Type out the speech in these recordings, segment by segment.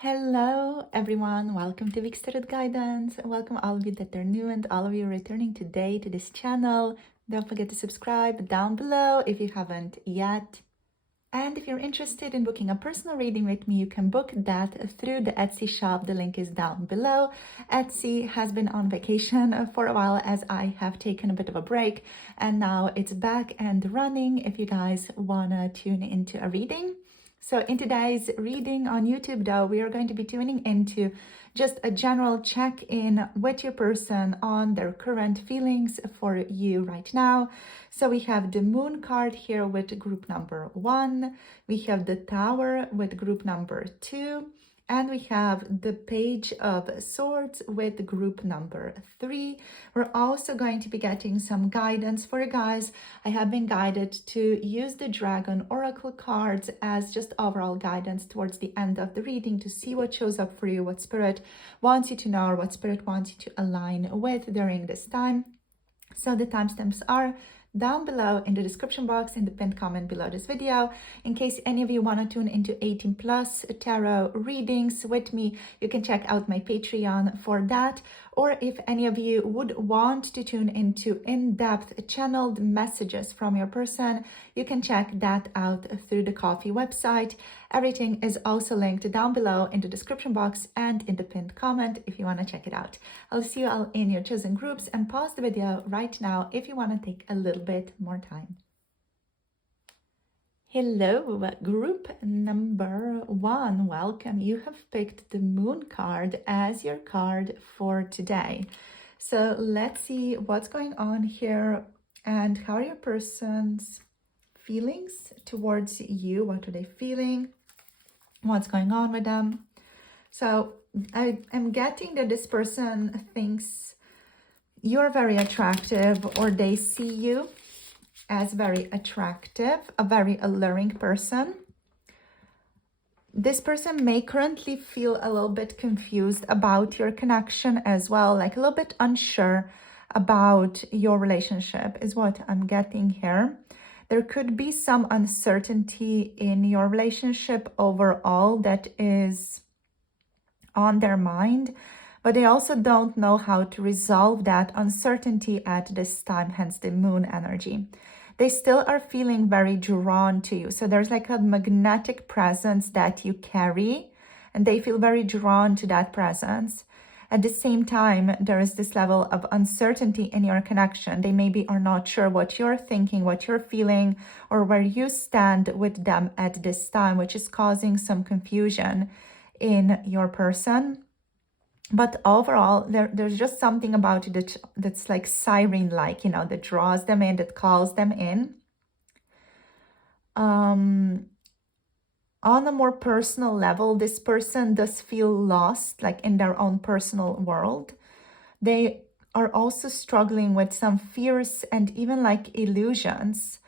Hello everyone, welcome to Week Started Guidance. Welcome all of you that are new and all of you returning today to this channel. Don't forget to subscribe down below if you haven't yet. And if you're interested in booking a personal reading with me, you can book that through the Etsy shop. The link is down below. Etsy has been on vacation for a while as I have taken a bit of a break, and now it's back and running if you guys wanna tune into a reading. So in today's reading on YouTube though, we are going to be tuning into just a general check-in with your person on their current feelings for you right now. So we have the Moon card here with group number 1, we have the Tower with group number 2, and we have the Page of Swords with group number 3. We're also going to be getting some guidance for you guys. I have been guided to use the Dragon Oracle cards as just overall guidance towards the end of the reading to see what shows up for you, what Spirit wants you to know, or what Spirit wants you to align with during this time. So the timestamps are down below in the description box, in the pinned comment below this video. In case any of you want to tune into 18+ tarot readings with me, you can check out my Patreon for that. Or if any of you would want to tune into in-depth channeled messages from your person, you can check that out through the Ko-fi website. Everything is also linked down below in the description box and in the pinned comment if you want to check it out. I'll see you all in your chosen groups, and pause the video right now if you want to take a little bit more time. Hello, group number 1, welcome. You have picked the Moon card as your card for today. So let's see what's going on here and how are your person's feelings towards you. What are they feeling? What's going on with them? So I am getting that this person thinks you're very attractive, or they see you as very attractive, a very alluring person. This person may currently feel a little bit confused about your connection as well, like a little bit unsure about your relationship is what I'm getting here. There could be some uncertainty in your relationship overall that is on their mind, but they also don't know how to resolve that uncertainty at this time, hence the Moon energy. They still are feeling very drawn to you. So there's like a magnetic presence that you carry, and they feel very drawn to that presence. At the same time, there is this level of uncertainty in your connection. They maybe are not sure what you're thinking, what you're feeling, or where you stand with them at this time, which is causing some confusion in your person. But overall, there's just something about it that's like siren-like, you know, that draws them in, that calls them in. On a more personal level, this person does feel lost, like in their own personal world. They are also struggling with some fears and even like illusions,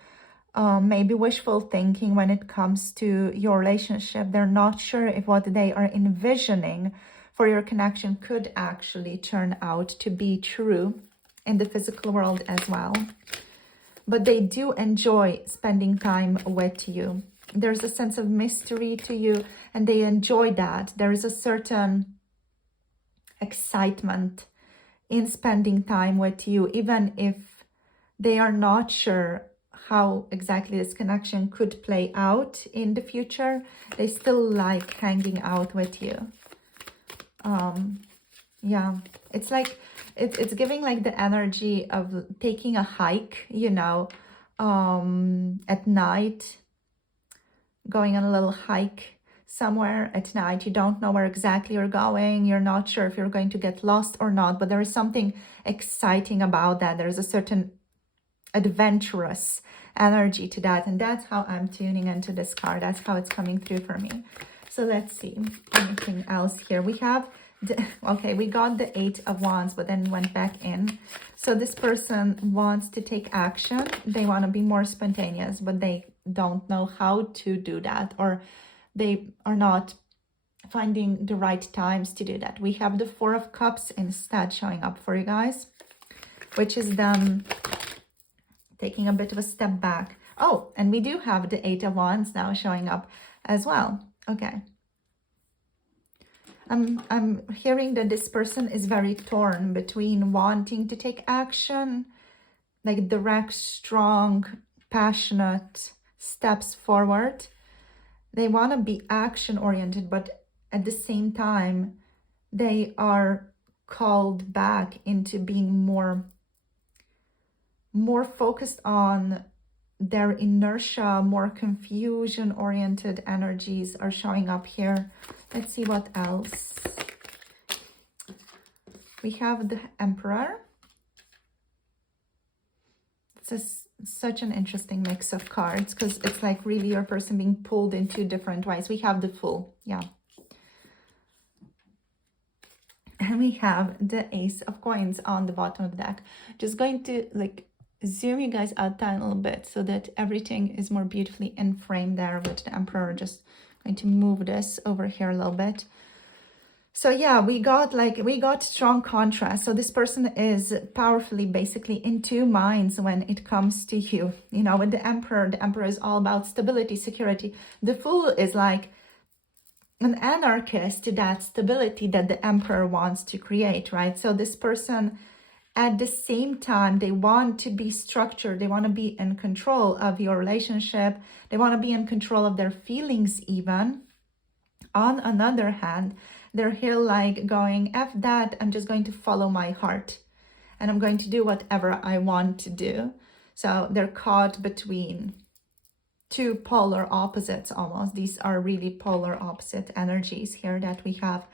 maybe wishful thinking when it comes to your relationship. They're not sure if what they are envisioning for your connection could actually turn out to be true in the physical world as well. But they do enjoy spending time with you. There's a sense of mystery to you, and they enjoy that. There is a certain excitement in spending time with you, even if they are not sure how exactly this connection could play out in the future. They still like hanging out with you. Yeah, it's like it's giving like the energy of taking a hike, you know, at night, going on a little hike somewhere at night. You don't know where exactly you're going. You're not sure if you're going to get lost or not, but there is something exciting about that. There's a certain adventurous energy to that, and that's how I'm tuning into this card. That's how it's coming through for me. So let's see anything else here. We have okay, we got the 8 of Wands, but then went back in. So this person wants to take action. They want to be more spontaneous, but they don't know how to do that, or they are not finding the right times to do that. We have the 4 of Cups instead showing up for you guys, which is them taking a bit of a step back. Oh, and we do have the 8 of Wands now showing up as well. Okay. I'm hearing that this person is very torn between wanting to take action, like direct, strong, passionate steps forward. They want to be action oriented, but at the same time, they are called back into being more focused on their inertia. More confusion oriented energies are showing up here. Let's see what else. We have the Emperor. It's such an interesting mix of cards, because it's like really your person being pulled in two different ways. We have the Fool, yeah. And we have the Ace of Coins on the bottom of the deck. Just going to like zoom you guys out a little bit so that everything is more beautifully in frame there with the Emperor. Just going to move this over here a little bit. So yeah, we got strong contrast. So this person is powerfully basically in two minds when it comes to you. You know, with the Emperor is all about stability, security. The Fool is like an anarchist to that stability that the Emperor wants to create, right? So this person, at the same time, they want to be structured. They want to be in control of your relationship. They want to be in control of their feelings even. On another hand, they're here like going, F that, I'm just going to follow my heart. And I'm going to do whatever I want to do. So they're caught between two polar opposites almost. These are really polar opposite energies here that we have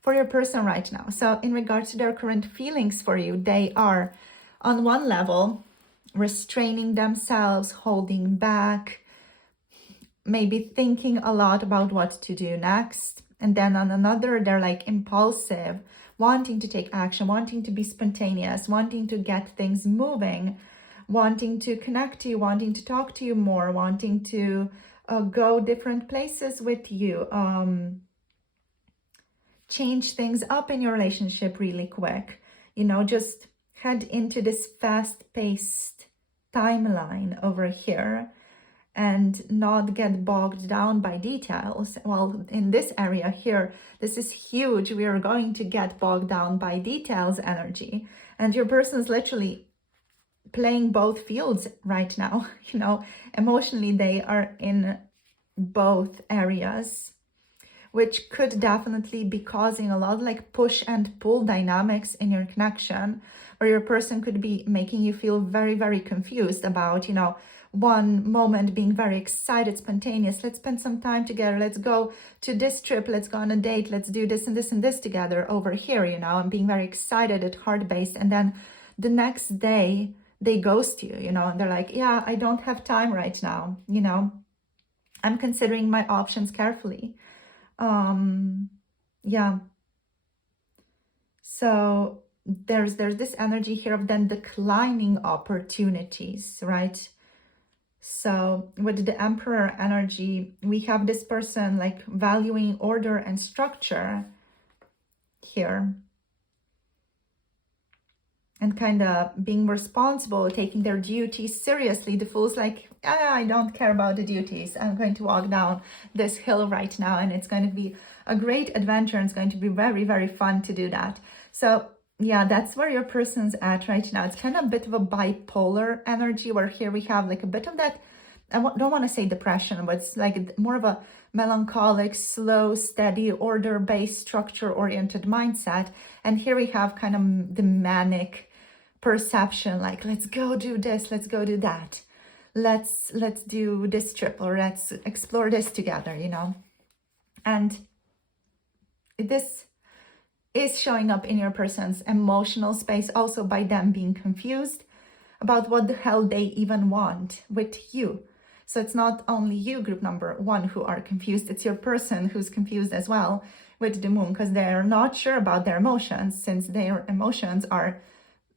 for your person right now. So in regards to their current feelings for you, they are on one level restraining themselves, holding back, maybe thinking a lot about what to do next. And then on another, they're like impulsive, wanting to take action, wanting to be spontaneous, wanting to get things moving, wanting to connect to you, wanting to talk to you more, wanting to go different places with you, change things up in your relationship really quick, you know, just head into this fast-paced timeline over here and not get bogged down by details. Well, in this area here, this is huge. We are going to get bogged down by details energy, and your person's literally playing both fields right now. You know, emotionally they are in both areas, which could definitely be causing a lot of like push and pull dynamics in your connection, where your person could be making you feel very, very confused about, you know, one moment being very excited, spontaneous, let's spend some time together, let's go to this trip, let's go on a date, let's do this and this and this together over here, you know, and being very excited at heart-based. And then the next day they ghost you, you know, and they're like, yeah, I don't have time right now, you know, I'm considering my options carefully. Yeah. So there's this energy here of then declining opportunities, right? So with the Emperor energy, we have this person like valuing order and structure here, and kind of being responsible, taking their duties seriously. The Fool's like, I don't care about the duties. I'm going to walk down this hill right now, and it's going to be a great adventure. And it's going to be very, very fun to do that. So yeah, that's where your person's at right now. It's kind of a bit of a bipolar energy, where here we have like a bit of that, don't want to say depression, but it's like more of a melancholic, slow, steady, order-based, structure-oriented mindset. And here we have kind of the manic perception, like, let's go do this, let's go do that. Let's do this trip, or let's explore this together, you know. And this is showing up in your person's emotional space also by them being confused about what the hell they even want with you. So it's not only you, group number one, who are confused, it's your person who's confused as well with the moon, because they're not sure about their emotions, since their emotions are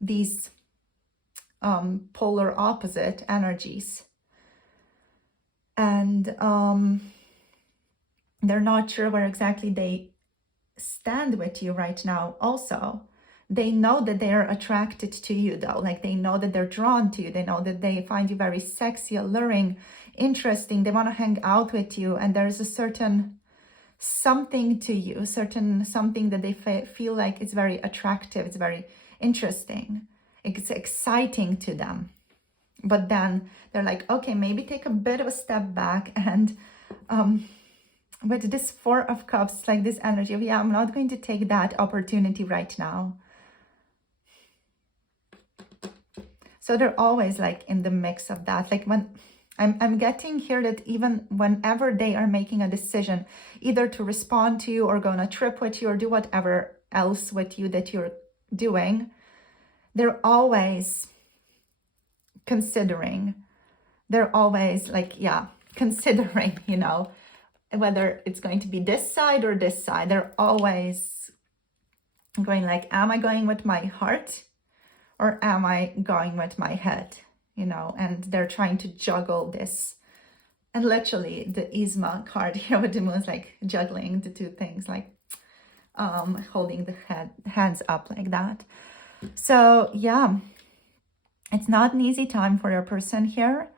these polar opposite energies. And they're not sure where exactly they stand with you right now also. They know that they are attracted to you though, like they know that they're drawn to you, they know that they find you very sexy, alluring, interesting, they want to hang out with you, and there's a certain something to you, something that they feel like it's very attractive, it's very interesting, it's exciting to them. But then they're like, okay, maybe take a bit of a step back. And with this Four of Cups, like this energy of, yeah, I'm not going to take that opportunity right now. So they're always like in the mix of that. Like when I'm getting here that even whenever they are making a decision, either to respond to you or go on a trip with you or do whatever else with you that you're doing, they're always considering. They're always like, yeah, considering, you know, whether it's going to be this side or this side. They're always going like, am I going with my heart or am I going with my head? You know, and they're trying to juggle this. And literally the Isma card here with the moon is like juggling the two things, like holding the hands up like that. So yeah, it's not an easy time for your person here.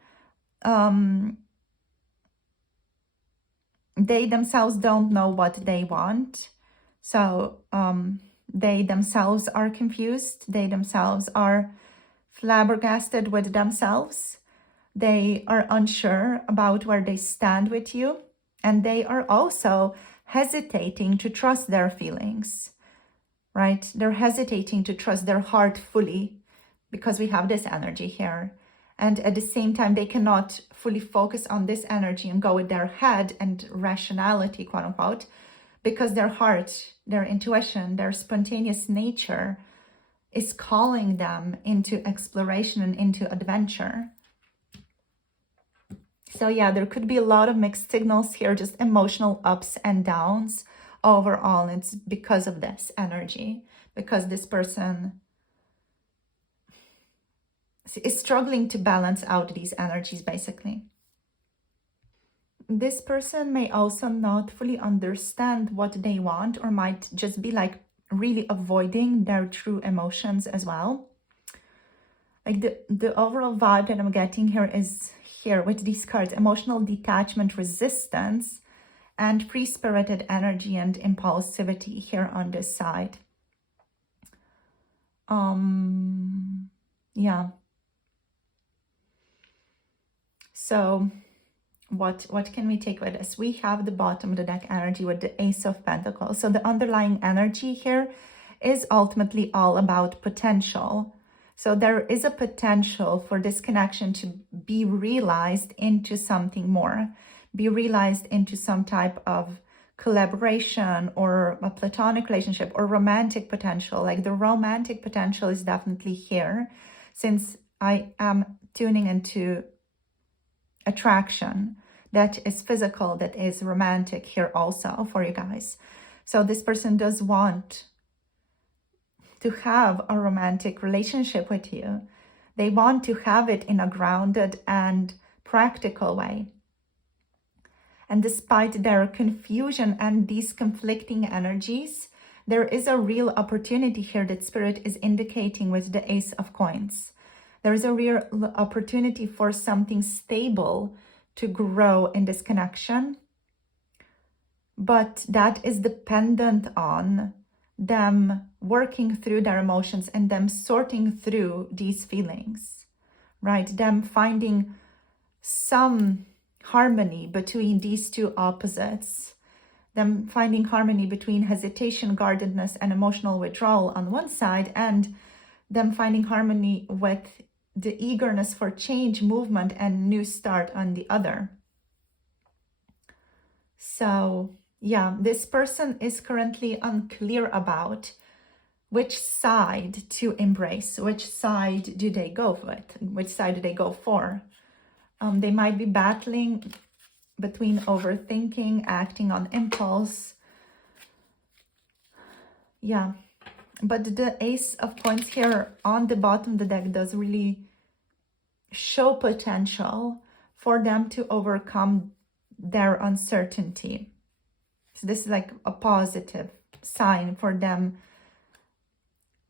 They themselves don't know what they want. So they themselves are confused. They themselves are flabbergasted with themselves. They are unsure about where they stand with you. And they are also hesitating to trust their feelings, right? They're hesitating to trust their heart fully because we have this energy here. And at the same time, they cannot fully focus on this energy and go with their head and rationality, quote unquote, because their heart, their intuition, their spontaneous nature is calling them into exploration and into adventure. So yeah, there could be a lot of mixed signals here, just emotional ups and downs. Overall, it's because of this energy, because this person is struggling to balance out these energies, basically. This person may also not fully understand what they want, or might just be like really avoiding their true emotions as well. Like the overall vibe that I'm getting here is here with these cards: emotional detachment, resistance, and free-spirited energy and impulsivity here on this side. Yeah. So what can we take with this? We have the bottom of the deck energy with the Ace of Pentacles. So the underlying energy here is ultimately all about potential. So there is a potential for this connection to be realized into something more, be realized into some type of collaboration or a platonic relationship or romantic potential. Like the romantic potential is definitely here, since I am tuning into attraction that is physical, that is romantic here also for you guys. So this person does want to have a romantic relationship with you. They want to have it in a grounded and practical way. And despite their confusion and these conflicting energies, there is a real opportunity here that Spirit is indicating with the Ace of Coins. There is a real opportunity for something stable to grow in this connection, but that is dependent on them working through their emotions and them sorting through these feelings, right? Them finding some harmony between these two opposites, them finding harmony between hesitation, guardedness, and emotional withdrawal on one side, and them finding harmony with the eagerness for change, movement, and new start on the other. So yeah, this person is currently unclear about which side to embrace, which side do they go with, which side do they go for. They might be battling between overthinking, acting on impulse. Yeah, but the Ace of Coins here on the bottom of the deck does really show potential for them to overcome their uncertainty. So this is like a positive sign for them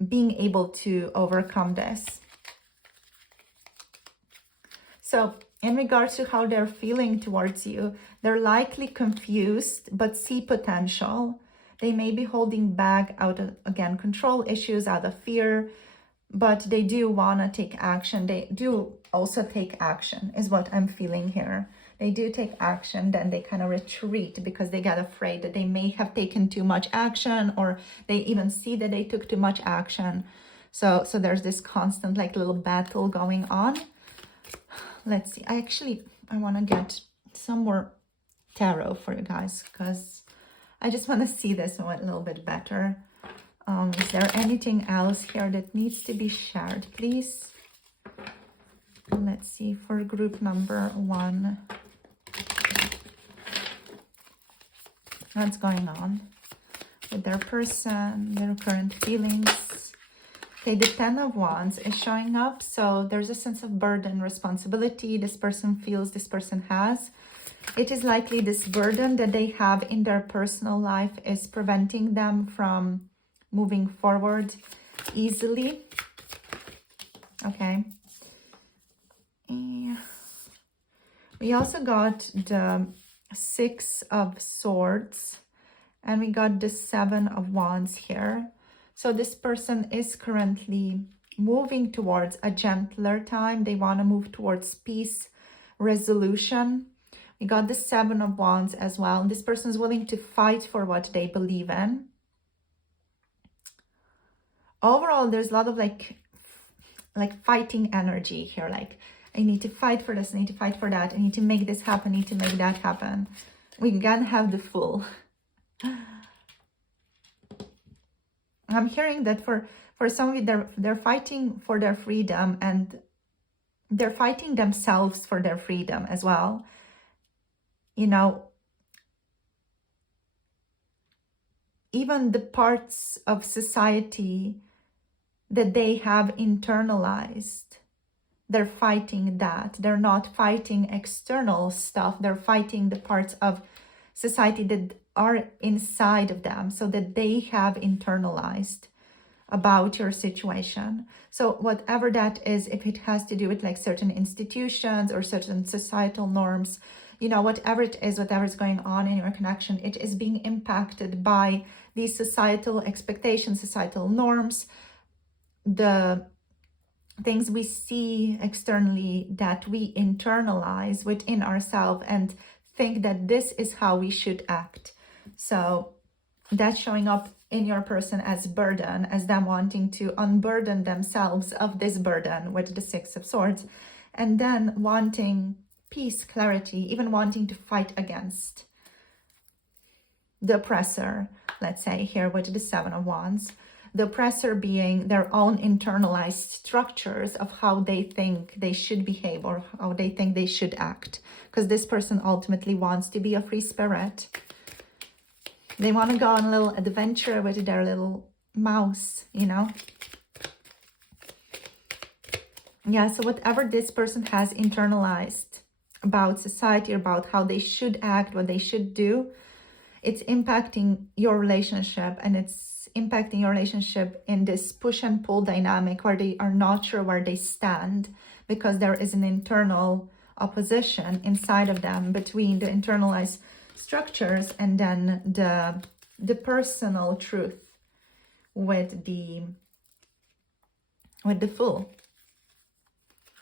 being able to overcome this. So in regards to how they're feeling towards you, they're likely confused but see potential. They may be holding back out of, again, control issues, out of fear, but they do want to take action. They do also take action, is what I'm feeling here. They do take action, then they kind of retreat because they get afraid that they may have taken too much action, or they even see that they took too much action. So there's this constant like little battle going on. Let's see. I want to get some more tarot for you guys because I just want to see this one a little bit better. Is there anything else here that needs to be shared, please? Let's see for group number 1. What's going on with their person, their current feelings? Okay, the 10 of Wands is showing up. So there's a sense of burden, responsibility this person feels, this person has. It is likely this burden that they have in their personal life is preventing them from moving forward easily. Okay. And we also got the 6 of Swords and we got the 7 of Wands here. So this person is currently moving towards a gentler time. They want to move towards peace, resolution. We got the 7 of Wands as well. This person is willing to fight for what they believe in. Overall, there's a lot of like fighting energy here. Like, I need to fight for this, I need to fight for that, I need to make this happen, I need to make that happen. We can have the Fool. I'm hearing that for some of you, they're fighting for their freedom, and they're fighting themselves for their freedom as well. You know, even the parts of society that they have internalized, they're fighting that. They're not fighting external stuff. They're fighting the parts of society that are inside of them, so that they have internalized about your situation. So whatever that is, if it has to do with like certain institutions or certain societal norms, you know, whatever it is, whatever is going on in your connection, it is being impacted by these societal expectations, societal norms, the things we see externally that we internalize within ourselves and think that this is how we should act. So that's showing up in your person as burden, as them wanting to unburden themselves of this burden with the 6 of Swords, and then wanting peace, clarity, even wanting to fight against the oppressor, let's say here with the 7 of Wands. The oppressor being their own internalized structures of how they think they should behave or how they think they should act. Because this person ultimately wants to be a free spirit. They want to go on a little adventure with their little mouse, you know. Yeah, so whatever this person has internalized about society, about how they should act, what they should do, it's impacting your relationship, and it's impacting your relationship in this push and pull dynamic where they are not sure where they stand because there is an internal opposition inside of them between the internalized structures and then the personal truth with the Fool.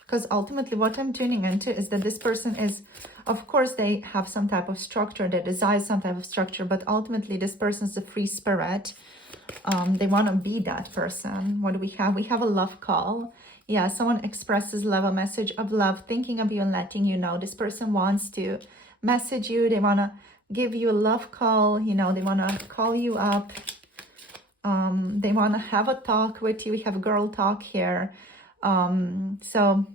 Because ultimately what I'm tuning into is that this person is, of course, they have some type of structure, they desire some type of structure, but ultimately this person is a free spirit. They want to be that person. What do we have? We have a love call. Yeah, someone expresses love, a message of love, thinking of you and letting you know. This person wants to message you. They want to give you a love call. You know, they want to call you up. They want to have a talk with you. We have girl talk here. So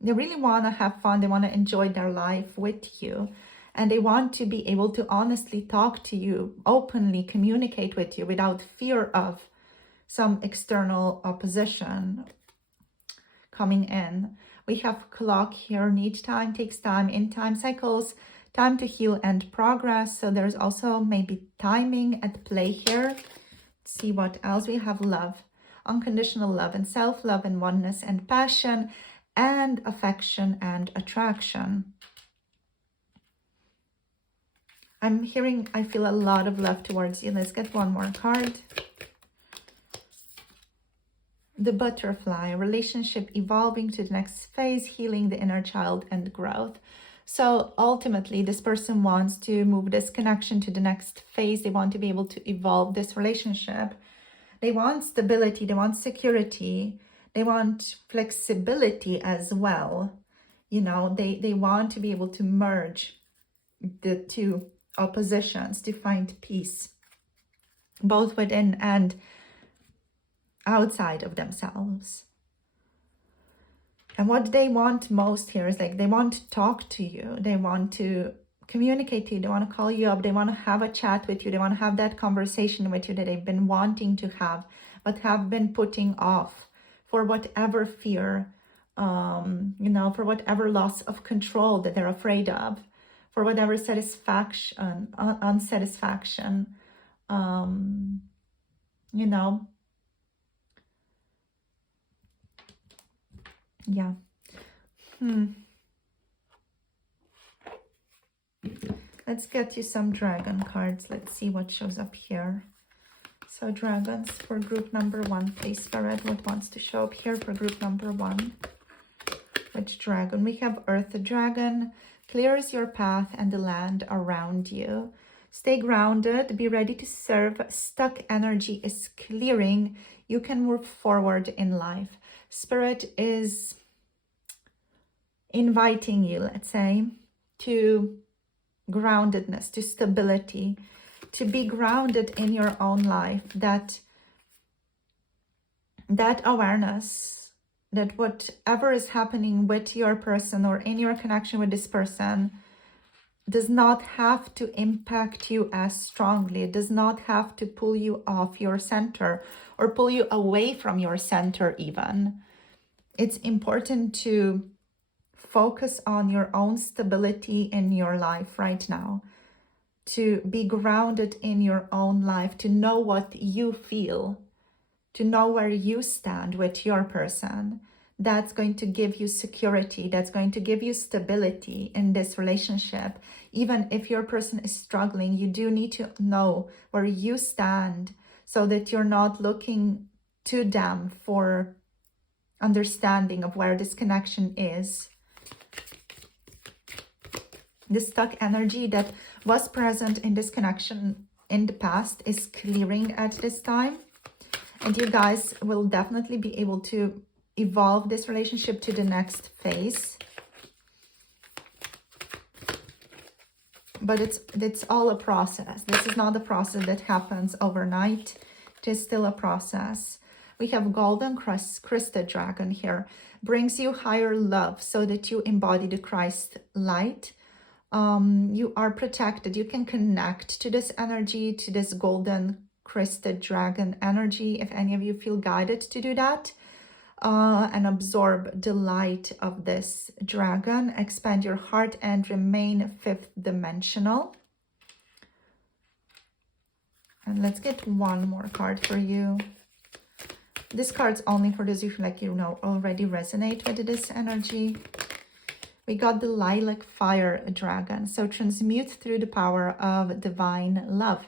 they really want to have fun. They want to enjoy their life with you. And they want to be able to honestly talk to you, openly communicate with you without fear of some external opposition coming in. We have clock here, need time, takes time, in time cycles, time to heal and progress. So there's also maybe timing at play here. Let's see what else we have. Love, unconditional love and self-love and oneness and passion and affection and attraction. I'm hearing, I feel a lot of love towards you. Let's get one more card. The butterfly, relationship evolving to the next phase, healing the inner child and growth. So ultimately, this person wants to move this connection to the next phase. They want to be able to evolve this relationship. They want stability. They want security. They want flexibility as well. You know, they want to be able to merge the two oppositions to find peace, both within and outside of themselves. And what they want most here is like, they want to talk to you. They want to communicate to you. They want to call you up. They want to have a chat with you. They want to have that conversation with you that they've been wanting to have, but have been putting off for whatever fear, you know, for whatever loss of control that they're afraid of, for whatever satisfaction, unsatisfaction, you know. Yeah. Let's get you some dragon cards. Let's see what shows up here. So dragons for group number 1, please, Spirit. What wants to show up here for group number 1? Which dragon? We have Earth Dragon. Clears your path and the land around you. Stay grounded. Be ready to serve. Stuck energy is clearing. You can move forward in life. Spirit is inviting you, let's say, to groundedness, to stability, to be grounded in your own life, that awareness that whatever is happening with your person or in your connection with this person does not have to impact you as strongly. It does not have to pull you off your center or pull you away from your center even. It's important to focus on your own stability in your life right now, to be grounded in your own life, to know what you feel, to know where you stand with your person. That's going to give you security. That's going to give you stability in this relationship. Even if your person is struggling, you do need to know where you stand so that you're not looking to them for understanding of where this connection is. The stuck energy that was present in this connection in the past is clearing at this time. And you guys will definitely be able to evolve this relationship to the next phase. But it's all a process. This is not a process that happens overnight. It is still a process. We have Golden Crested Dragon here. Brings you higher love so that you embody the Christ light. You are protected. You can connect to this energy, to this Golden Crested Dragon energy, if any of you feel guided to do that, and absorb the light of this dragon. Expand your heart and remain fifth dimensional. And let's get one more card for you. This card's only for those of you like, you know, already resonate with this energy. We got the Lilac Fire Dragon. So transmute through the power of divine love.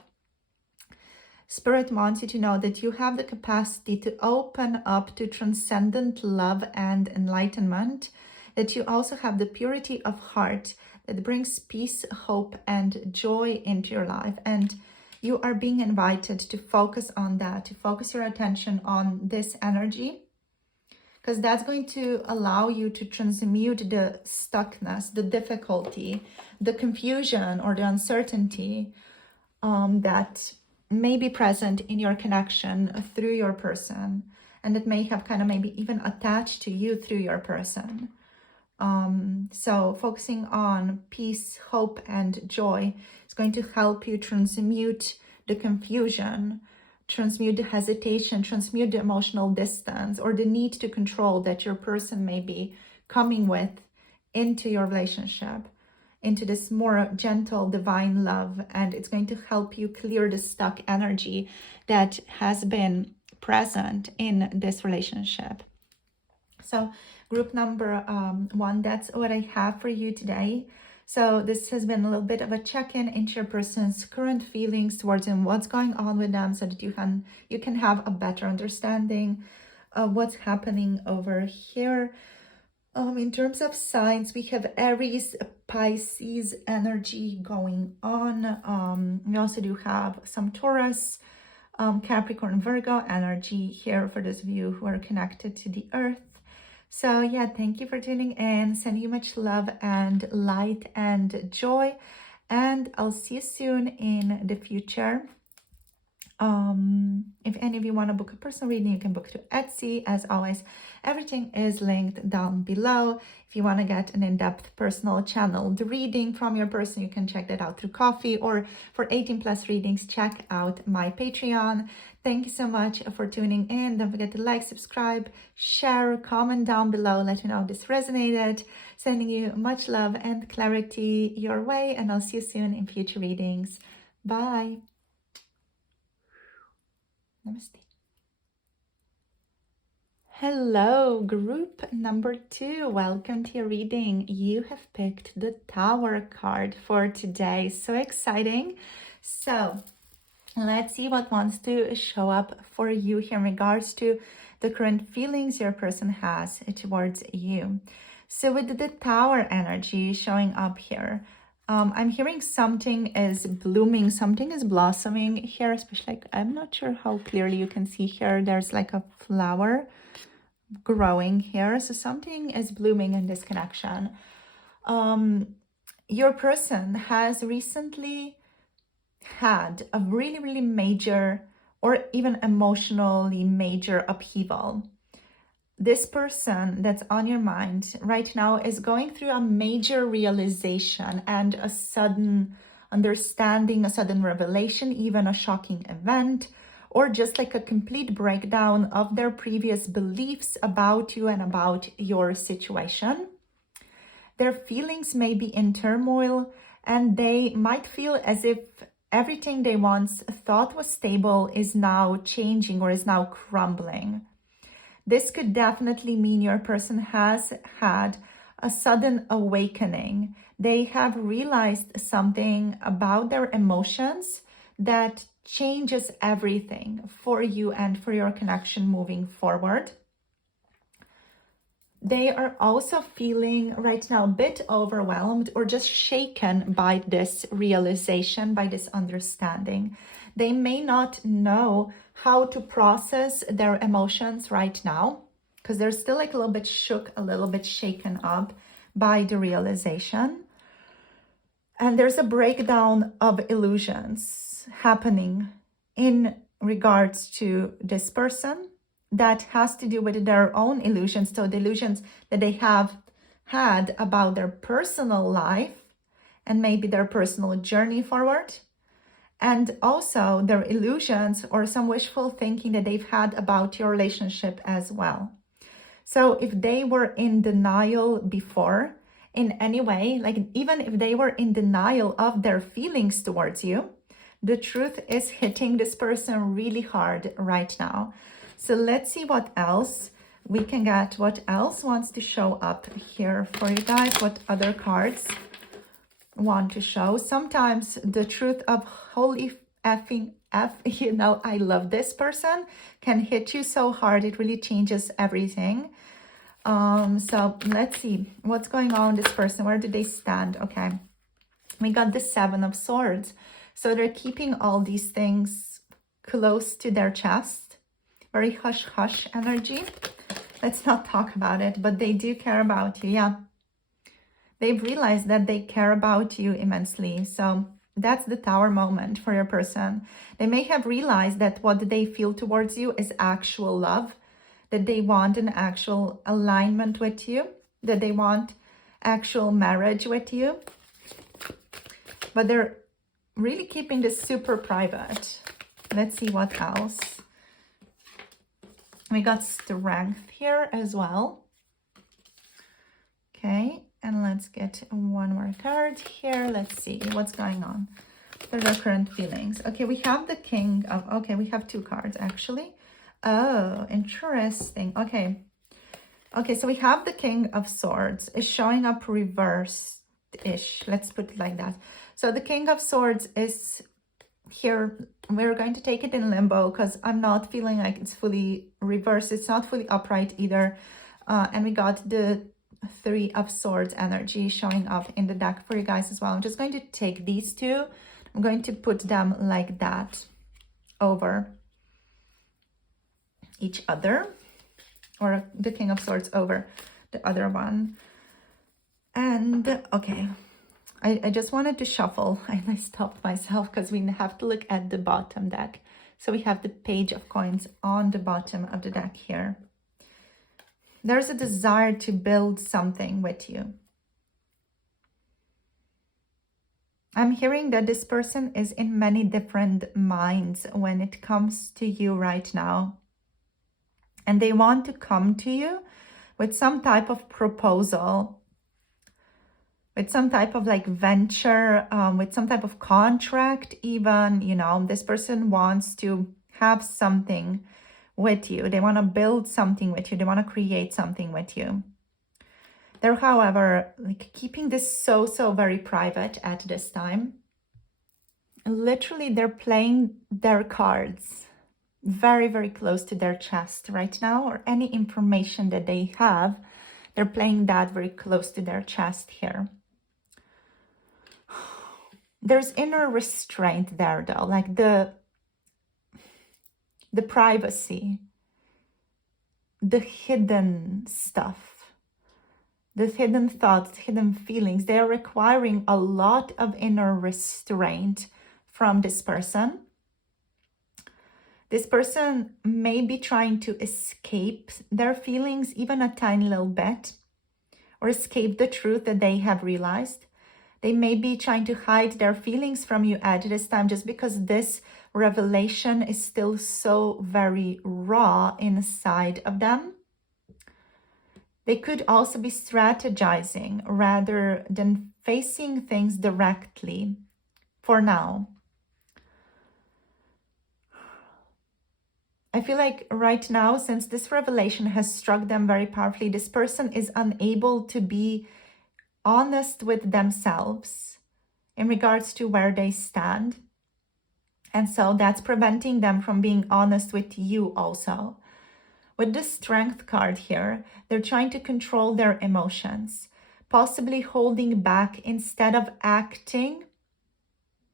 Spirit wants you to know that you have the capacity to open up to transcendent love and enlightenment, that you also have the purity of heart that brings peace, hope, and joy into your life. And you are being invited to focus on that, to focus your attention on this energy, because that's going to allow you to transmute the stuckness, the difficulty, the confusion, or the uncertainty that may be present in your connection through your person, and that may have kind of maybe even attached to you through your person. So focusing on peace, hope, and joy is going to help you transmute the confusion, transmute the hesitation, transmute the emotional distance or the need to control that your person may be coming with into your relationship, into this more gentle divine love. And it's going to help you clear the stuck energy that has been present in this relationship. So group number 1, that's what I have for you today. So this has been a little bit of a check-in into your person's current feelings towards him, what's going on with them, so that you can have a better understanding of what's happening over here. In terms of signs, we have Aries, Pisces energy going on. We also do have some Taurus, Capricorn, Virgo energy here for those of you who are connected to the earth. So yeah, thank you for tuning in. Send you much love and light and joy. And I'll see you soon in the future. If any of you want to book a personal reading, you can book to Etsy. As always, everything is linked down below. If you want to get an in-depth personal channeled reading from your person, you can check that out through Coffee, or for 18+ readings, check out my Patreon. Thank you so much for tuning in. Don't forget to like, subscribe, share, comment down below. Let me know if this resonated. Sending you much love and clarity your way, and I'll see you soon in future readings. Bye. Namaste. Hello, group number 2. Welcome to your reading. You have picked the Tower card for today. So exciting. So let's see what wants to show up for you here in regards to the current feelings your person has towards you. So with the Tower energy showing up here, I'm hearing something is blooming, something is blossoming here, especially like, I'm not sure how clearly you can see here. There's like a flower growing here. So something is blooming in this connection. Your person has recently had a really, really major or even emotionally major upheaval. This person that's on your mind right now is going through a major realization and a sudden understanding, a sudden revelation, even a shocking event, or just like a complete breakdown of their previous beliefs about you and about your situation. Their feelings may be in turmoil, and they might feel as if everything they once thought was stable is now changing or is now crumbling. This could definitely mean your person has had a sudden awakening. They have realized something about their emotions that changes everything for you and for your connection moving forward. They are also feeling right now a bit overwhelmed or just shaken by this realization, by this understanding. They may not know how to process their emotions right now because they're still like a little bit shook, a little bit shaken up by the realization. And there's a breakdown of illusions happening in regards to this person that has to do with their own illusions. So the illusions that they have had about their personal life and maybe their personal journey forward. And also their illusions or some wishful thinking that they've had about your relationship as well. So if they were in denial before, in any way, like even if they were in denial of their feelings towards you, the truth is hitting this person really hard right now. So let's see what else we can get, what else wants to show up here for you guys, what other cards want to show. Sometimes the truth of holy effing F, you know, I love this person, can hit you so hard, it really changes everything. So let's see what's going on with this person. Where do they stand? Okay, we got the 7 of Swords. So they're keeping all these things close to their chest. Very hush-hush energy. Let's not talk about it, but they do care about you. Yeah, they've realized that they care about you immensely. So that's the Tower moment for your person. They may have realized that what they feel towards you is actual love, that they want an actual alignment with you, that they want actual marriage with you. But they're really keeping this super private. Let's see what else. We got Strength here as well. Okay, and let's get one more card here. Let's see what's going on. What are their current feelings? Okay, we have the King of... Okay, we have 2 cards actually. Oh, interesting. Okay. Okay, so we have the King of Swords is showing up reversed-ish. Let's put it like that. So the King of Swords is here. We're going to take it in limbo because I'm not feeling like it's fully reversed. It's not fully upright either. And we got the Three of Swords energy showing up in the deck for you guys as well. I'm just going to take these two. I'm going to put them like that over each other, or the King of Swords over the other one. And okay, I just wanted to shuffle and I stopped myself because we have to look at the bottom deck. So we have the Page of Coins on the bottom of the deck here. There's a desire to build something with you. I'm hearing that this person is in many different minds when it comes to you right now. And they want to come to you with some type of proposal, with some type of like venture, with some type of contract even, you know. This person wants to have something with you. They want to build something with you. They want to create something with you. They're, however, like keeping this so very private at this time. Literally, they're playing their cards very close to their chest right now, or any information that they have, they're playing that very close to their chest here. There's inner restraint there though, like the privacy, the hidden stuff, the hidden thoughts, hidden feelings. They're requiring a lot of inner restraint from this person. This person may be trying to escape their feelings even a tiny little bit, or escape the truth that they have realized. They may be trying to hide their feelings from you at this time just because this revelation is still so very raw inside of them. They could also be strategizing rather than facing things directly for now. I feel like right now, since this revelation has struck them very powerfully, this person is unable to be honest with themselves in regards to where they stand. And so that's preventing them from being honest with you also. With the Strength card here, they're trying to control their emotions, possibly holding back instead of acting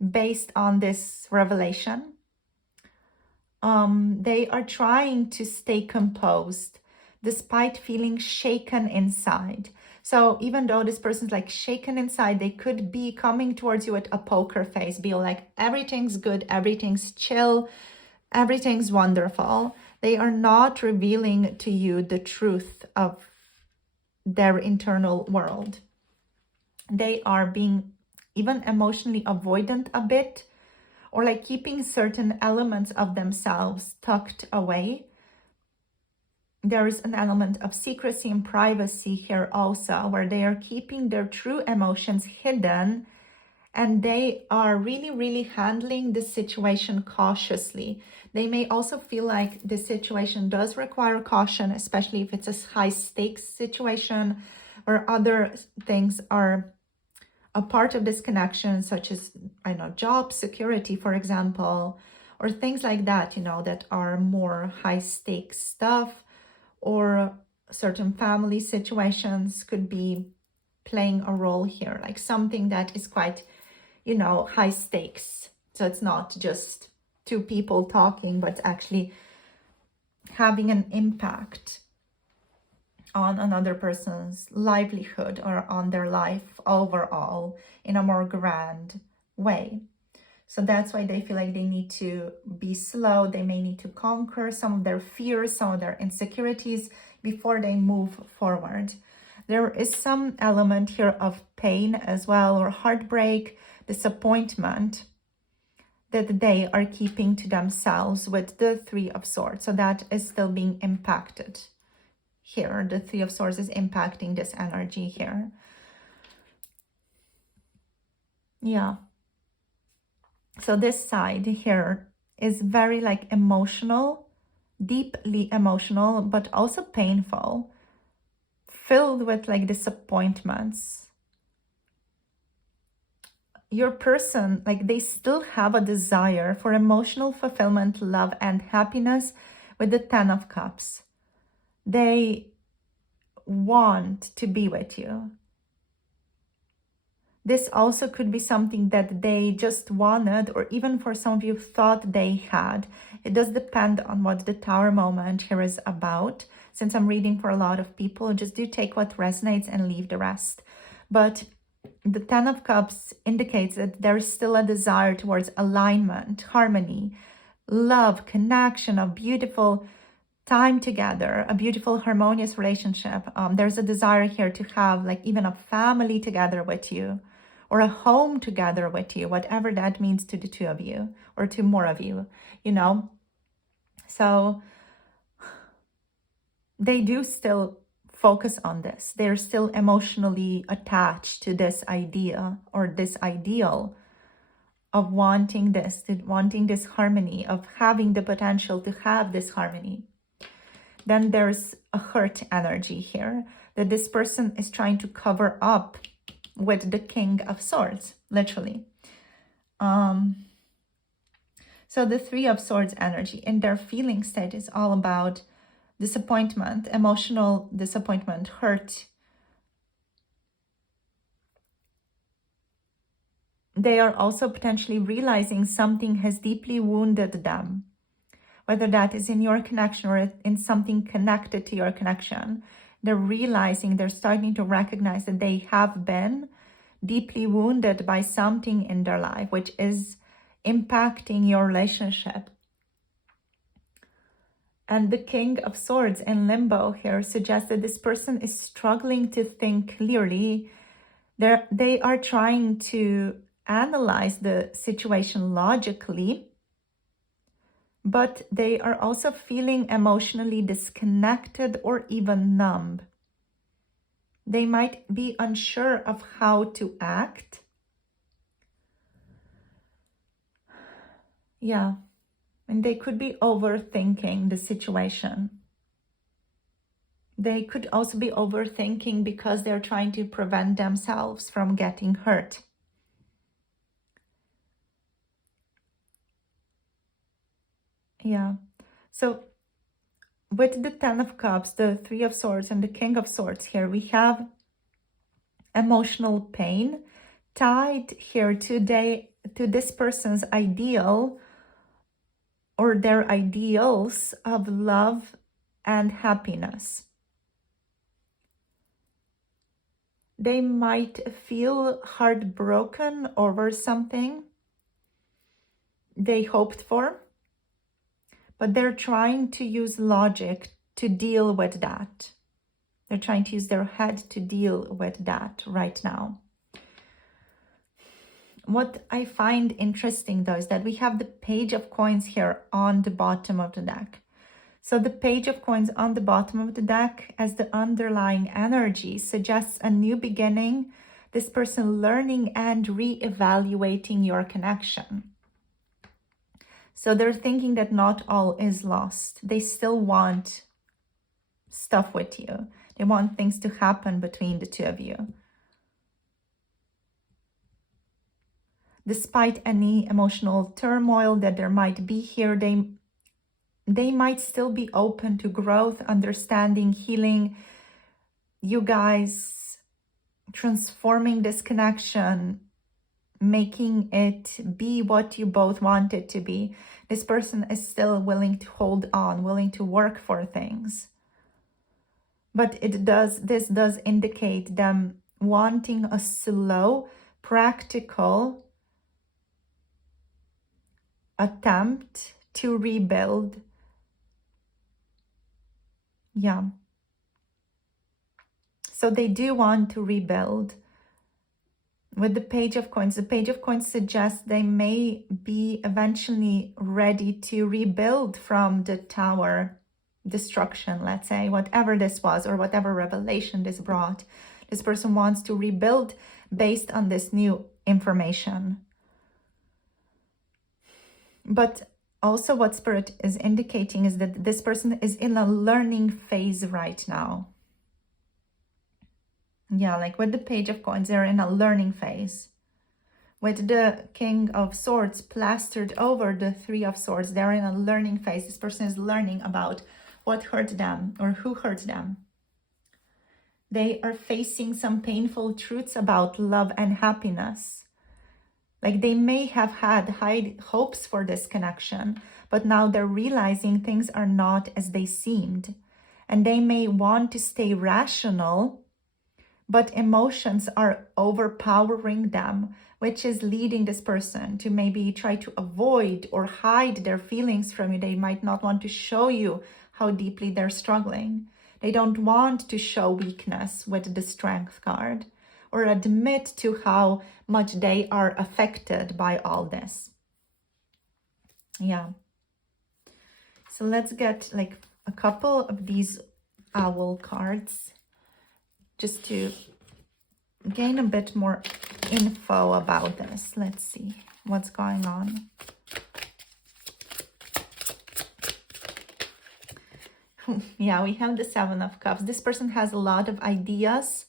based on this revelation. They are trying to stay composed despite feeling shaken inside. So even though this person's like shaken inside, they could be coming towards you with a poker face, be like, everything's good, everything's chill, everything's wonderful. They are not revealing to you the truth of their internal world. They are being even emotionally avoidant a bit, or like keeping certain elements of themselves tucked away. There is an element of secrecy and privacy here also, where they are keeping their true emotions hidden, and they are really handling the situation cautiously. They may also feel like the situation does require caution, especially if it's a high stakes situation where other things are a part of this connection, such as, I know, job security, for example, or things like that, you know, that are more high stakes stuff, or certain family situations could be playing a role here, like something that is quite, you know, high stakes. So it's not just two people talking, but actually having an impact on another person's livelihood or on their life overall in a more grand way. So that's why they feel like they need to be slow. They may need to conquer some of their fears, some of their insecurities before they move forward. There is some element here of pain as well, or heartbreak, disappointment, that they are keeping to themselves with the Three of Swords. So that is still being impacted here. The Three of Swords is impacting this energy here. Yeah. So this side here is very like emotional, deeply emotional, but also painful. filled with like disappointments. Your person, like they still have a desire for emotional fulfillment, love, and happiness with the 10 of Cups. They want to be with you. This also could be something that they just wanted, or even for some of you thought they had. It does depend on what the Tower moment here is about. Since I'm reading for a lot of people, just do take what resonates and leave the rest. But the 10 of Cups indicates that there's still a desire towards alignment, harmony, love, connection, a beautiful time together, a beautiful harmonious relationship. There's a desire here to have like even a family together with you, or a home together with you, whatever that means to the two of you, or to more of you, you know. So they do still focus on this. They're still emotionally attached to this idea or this ideal of wanting this harmony, of having the potential to have this harmony. Then there's a hurt energy here, that this person is trying to cover up with the King of Swords, literally. So the Three of Swords energy in their feeling state is all about disappointment, emotional disappointment, hurt. They are also potentially realizing something has deeply wounded them, whether that is in your connection or in something connected to your connection. They're realizing, they're starting to recognize that they have been deeply wounded by something in their life, which is impacting your relationship. And the King of Swords in limbo here suggests that this person is struggling to think clearly. They are trying to analyze the situation logically, but they are also feeling emotionally disconnected or even numb. They might be unsure of how to act. Yeah, and they could be overthinking the situation. They could also be overthinking because they're trying to prevent themselves from getting hurt. Yeah, so with the 10 of Cups, the Three of Swords, and the King of Swords here, we have emotional pain tied here to this person's ideal or their ideals of love and happiness. They might feel heartbroken over something they hoped for, but they're trying to use logic to deal with that. They're trying to use their head to deal with that right now. What I find interesting though is that we have the Page of Coins here on the bottom of the deck. So the Page of Coins on the bottom of the deck as the underlying energy suggests a new beginning, this person learning and re-evaluating your connection. So they're thinking that not all is lost. They still want stuff with you. They want things to happen between the two of you. Despite any emotional turmoil that there might be here, they might still be open to growth, understanding, healing. You guys transforming this connection, making it be what you both want it to be. This person is still willing to hold on, willing to work for things. But this does indicate them wanting a slow, practical attempt to rebuild. Yeah. So they do want to rebuild. With the Page of Coins, the Page of Coins suggests they may be eventually ready to rebuild from the Tower destruction, let's say, whatever this was or whatever revelation this brought. This person wants to rebuild based on this new information. But also what Spirit is indicating is that this person is in a learning phase right now. Yeah, like with the Page of Coins, they're in a learning phase. With the King of Swords plastered over the Three of Swords, they're in a learning phase. This person is learning about what hurt them or who hurt them. They are facing some painful truths about love and happiness. Like they may have had high hopes for this connection, but now they're realizing things are not as they seemed. And they may want to stay rational, but emotions are overpowering them, which is leading this person to maybe try to avoid or hide their feelings from you. They might not want to show you how deeply they're struggling. They don't want to show weakness with the Strength card or admit to how much they are affected by all this. Yeah. So let's get like a couple of these owl cards just to gain a bit more info about this. Let's see what's going on. Yeah, we have the Seven of Cups. This person has a lot of ideas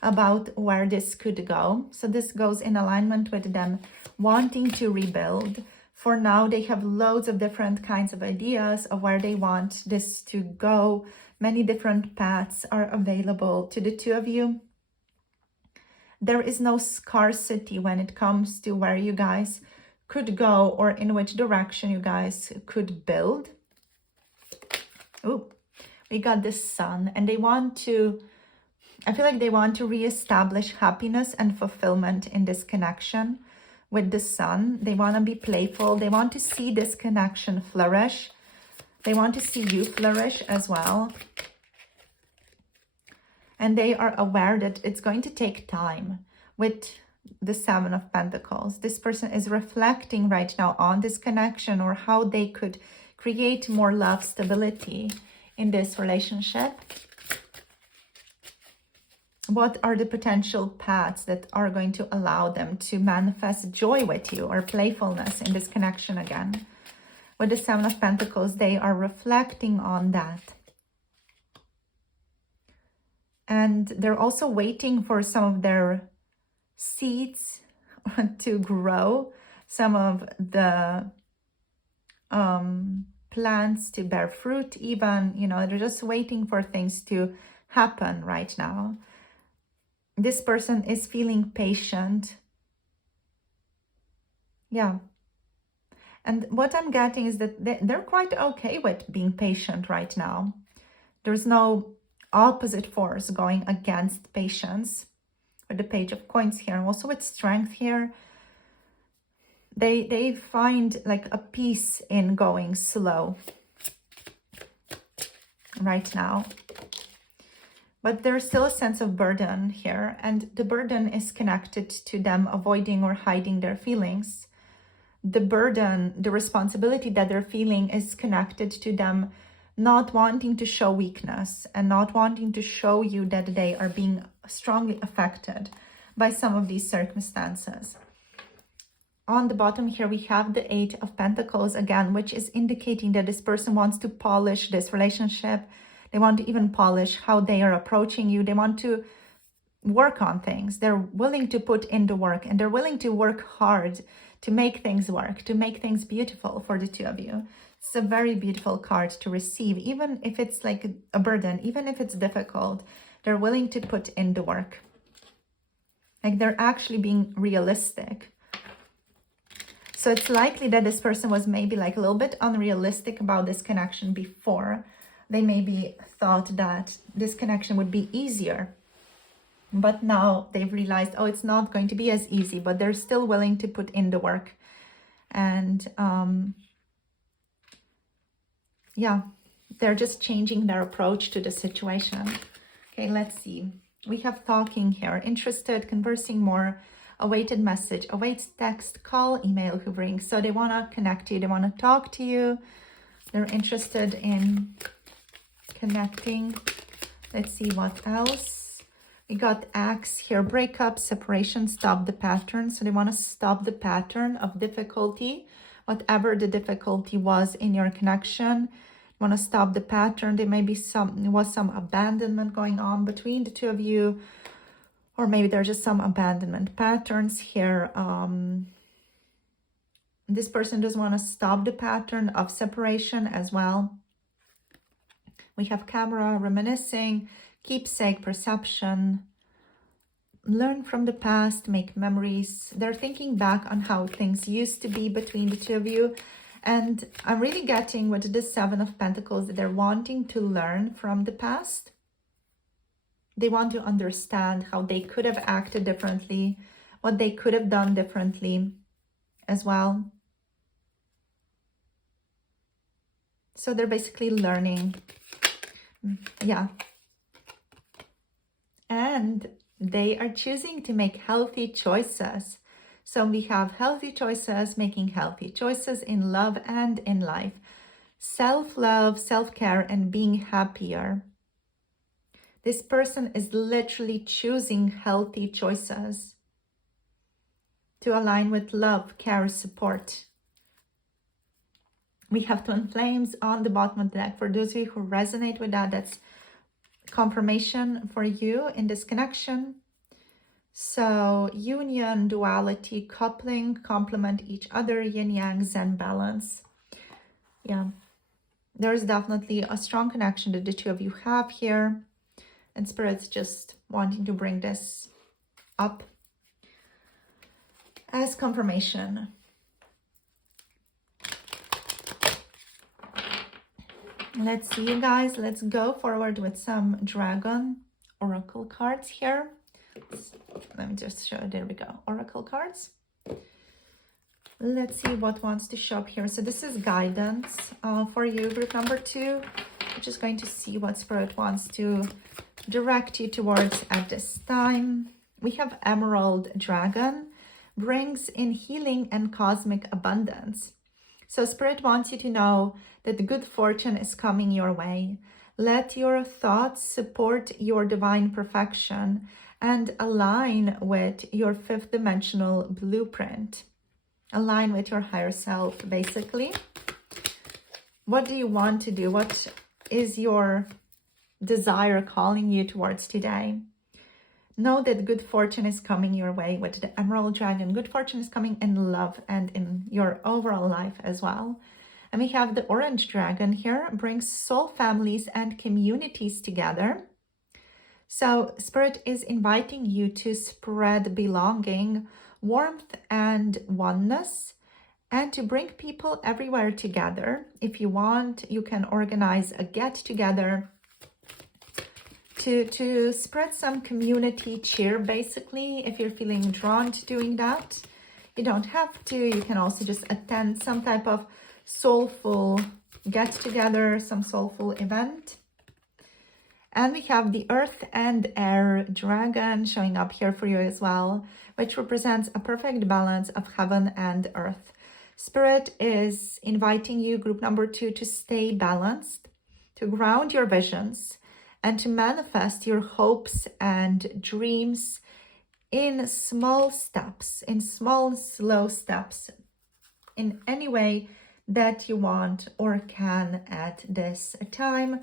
about where this could go. So this goes in alignment with them wanting to rebuild. For now, they have loads of different kinds of ideas of where they want this to go. Many different paths are available to the two of you. There is no scarcity when it comes to where you guys could go or in which direction you guys could build. Oh, we got the Sun, and they want to, I feel like they want to reestablish happiness and fulfillment in this connection with the Sun. They want to be playful. They want to see this connection flourish. They want to see you flourish as well. And they are aware that it's going to take time with the Seven of Pentacles. This person is reflecting right now on this connection or how they could create more love stability in this relationship. What are the potential paths that are going to allow them to manifest joy with you or playfulness in this connection again? With the Seven of Pentacles, they are reflecting on that. And they're also waiting for some of their seeds to grow, some of the plants to bear fruit even, you know, they're just waiting for things to happen right now. This person is feeling patient. Yeah. And what I'm getting is that they're quite okay with being patient right now. There's no opposite force going against patience. With the Page of Coins here, and also with Strength here, they find like a peace in going slow right now. But there's still a sense of burden here, and the burden is connected to them avoiding or hiding their feelings. The burden, the responsibility that they're feeling is connected to them not wanting to show weakness and not wanting to show you that they are being strongly affected by some of these circumstances. On the bottom here, we have the Eight of Pentacles again, which is indicating that this person wants to polish this relationship. They want to even polish how they are approaching you. They want to work on things. They're willing to put in the work, and they're willing to work hard to make things work, to make things beautiful for the two of you. It's a very beautiful card to receive, even if it's like a burden, even if it's difficult. They're willing to put in the work. Like they're actually being realistic. So it's likely that this person was maybe like a little bit unrealistic about this connection before. They maybe thought that this connection would be easier. But now they've realized, oh, it's not going to be as easy, but they're still willing to put in the work. And yeah, they're just changing their approach to the situation. Okay, let's see. We have talking here. Interested, conversing more, awaited message, awaits text, call, email, hoovering. So they want to connect you. They want to talk to you. They're interested in connecting. Let's see what else. We got Axe here. Breakup, separation, stop the pattern. So they want to stop the pattern of difficulty. Whatever the difficulty was in your connection, want to stop the pattern. There may be some abandonment going on between the two of you, or maybe there's just some abandonment patterns here. This person does want to stop the pattern of separation as well. We have camera, reminiscing, keepsake, perception, learn from the past, make memories. They're thinking back on how things used to be between the two of you. And I'm really getting with the Seven of Pentacles that they're wanting to learn from the past. They want to understand how they could have acted differently, what they could have done differently as well. So they're basically learning. Yeah. And they are choosing to make healthy choices. So we have healthy choices, making healthy choices in love and in life. Self-love, self-care, and being happier. This person is literally choosing healthy choices to align with love, care, support. We have Twin Flames on the bottom of the deck. For those of you who resonate with that, that's confirmation for you in this connection. So union, duality, coupling, complement each other, yin yang, zen, balance. Yeah, there's definitely a strong connection that the two of you have here. And Spirit's just wanting to bring this up as confirmation. Let's see, you guys. Let's go forward with some dragon oracle cards here. Let me just show. There we go. Oracle cards. Let's see what wants to show up here. So this is guidance for you, group number 2. We're just going to see what Spirit wants to direct you towards at this time. We have Emerald Dragon, brings in healing and cosmic abundance. So Spirit wants you to know that the good fortune is coming your way. Let your thoughts support your divine perfection and align with your 5th dimensional blueprint. Align with your higher self, basically. What do you want to do? What is your desire calling you towards today? Know that good fortune is coming your way with the Emerald Dragon. Good fortune is coming in love and in your overall life as well. And we have the Orange Dragon here, brings soul families and communities together. So Spirit is inviting you to spread belonging, warmth, and oneness, and to bring people everywhere together. If you want, you can organize a get-together to spread some community cheer, basically, if you're feeling drawn to doing that. You don't have to. You can also just attend some type of soulful get-together, some soulful event. And we have the Earth and Air Dragon showing up here for you as well, which represents a perfect balance of heaven and earth. Spirit is inviting you, group number 2, to stay balanced, to ground your visions, and to manifest your hopes and dreams in small steps, in small, slow steps, in any way that you want or can at this time.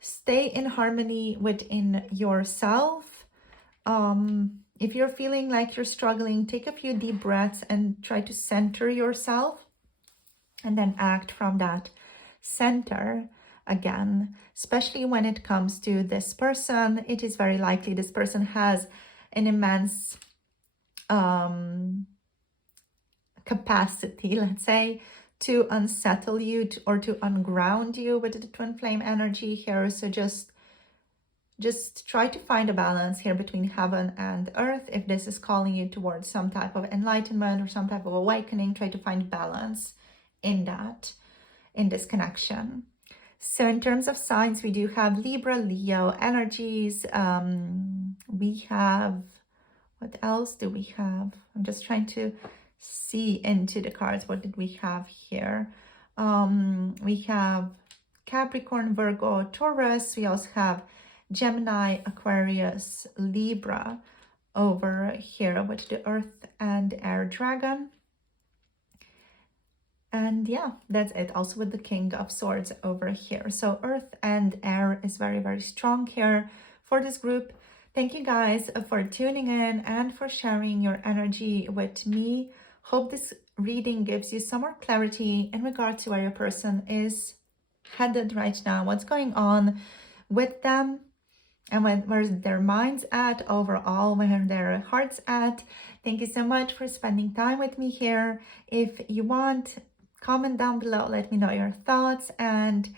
Stay in harmony within yourself. If you're feeling like you're struggling, take a few deep breaths and try to center yourself, and then act from that center again. Especially when it comes to this person, it is very likely this person has an immense capacity, let's say, to unsettle you or to unground you with the twin flame energy here. So just try to find a balance here between heaven and earth. If this is calling you towards some type of enlightenment or some type of awakening, try to find balance in that, in this connection. So in terms of signs, we do have Libra, Leo energies. We have, what else do we have? I'm just trying to see into the cards. What did we have here? We have Capricorn, Virgo, Taurus. We also have Gemini, Aquarius, Libra over here with the Earth and Air Dragon. And yeah, that's it. Also with the King of Swords over here. So Earth and Air is very, very strong here for this group. Thank you guys for tuning in and for sharing your energy with me. Hope this reading gives you some more clarity in regard to where your person is headed right now, what's going on with them, and where's their minds at overall, where their heart's at. Thank you so much for spending time with me here. If you want, comment down below, let me know your thoughts, and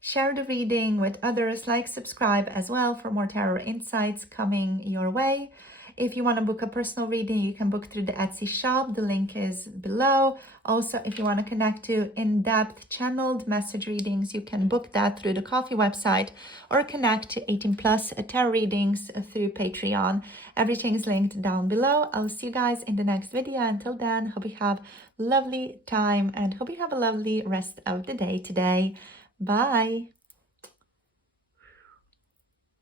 share the reading with others. Like, subscribe as well for more tarot insights coming your way. If you want to book a personal reading, you can book through the Etsy shop. The link is below. Also, if you want to connect to in-depth channeled message readings, you can book that through the Coffee website or connect to 18 plus tarot readings through Patreon. Everything is linked down below. I'll see you guys in the next video. Until then, hope you have a lovely time and hope you have a lovely rest of the day today. Bye.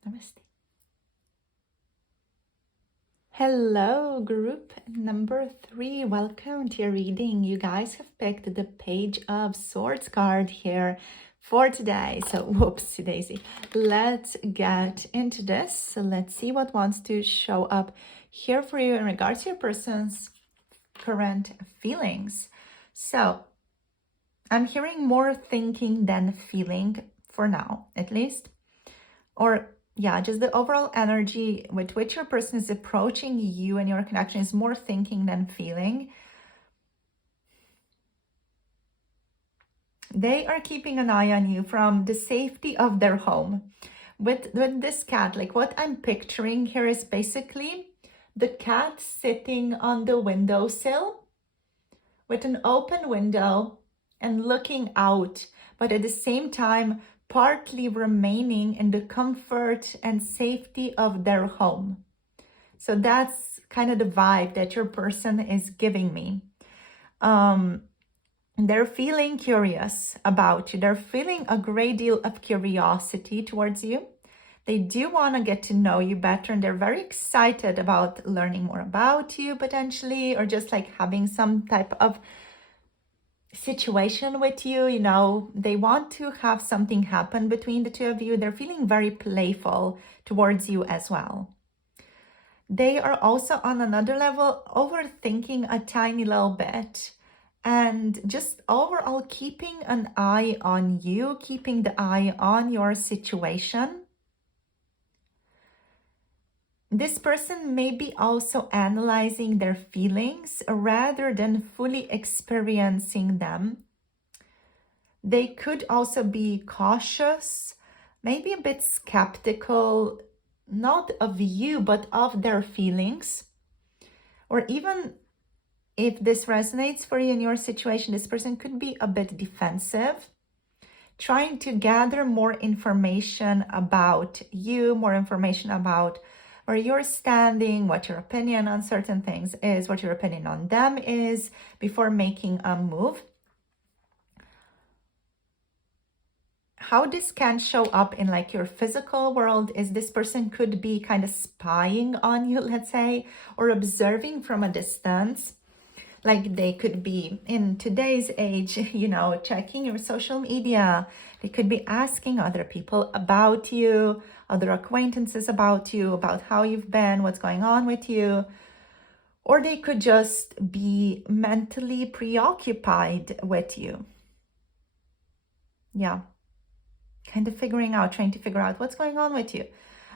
Namaste. Hello, group number 3. Welcome to your reading. You guys have picked the Page of Swords card here for today. So, whoopsie daisy. Let's get into this. So, let's see what wants to show up here for you in regards to your person's current feelings. So, I'm hearing more thinking than feeling for now, at least. Or yeah, just the overall energy with which your person is approaching you and your connection is more thinking than feeling. They are keeping an eye on you from the safety of their home. With this cat, like what I'm picturing here is basically the cat sitting on the windowsill with an open window and looking out, but at the same time, partly remaining in the comfort and safety of their home. So that's kind of the vibe that your person is giving me. They're feeling curious about you. They're feeling a great deal of curiosity towards you. They do want to get to know you better, and they're very excited about learning more about you potentially, or just like having some type of situation with you. You know, they want to have something happen between the two of you. They're feeling very playful towards you as well. They are also on another level overthinking a tiny little bit and just overall keeping an eye on you, keeping the eye on your situation. This person may be also analyzing their feelings rather than fully experiencing them. They could also be cautious, maybe a bit skeptical, not of you, but of their feelings. Or even if this resonates for you in your situation, this person could be a bit defensive, trying to gather more information about you, more information about where you're standing, what your opinion on certain things is, what your opinion on them is, before making a move. How this can show up in like your physical world is this person could be kind of spying on you, let's say, or observing from a distance. Like they could be in today's age, you know, checking your social media. They could be asking other people about you, other acquaintances about you, about how you've been, what's going on with you. Or they could just be mentally preoccupied with you. Yeah. Kind of trying to figure out what's going on with you.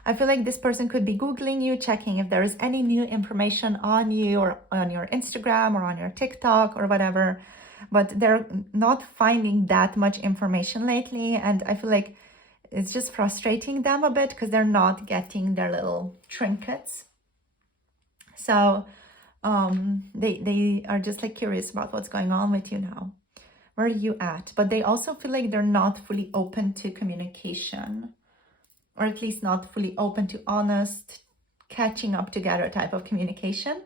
I feel like this person could be Googling you, checking if there is any new information on you or on your Instagram or on your TikTok or whatever, but they're not finding that much information lately. And I feel like it's just frustrating them a bit because they're not getting their little trinkets. So they are just like curious about what's going on with you now. Where are you at? But they also feel like they're not fully open to communication, or at least not fully open to honest, catching up together type of communication.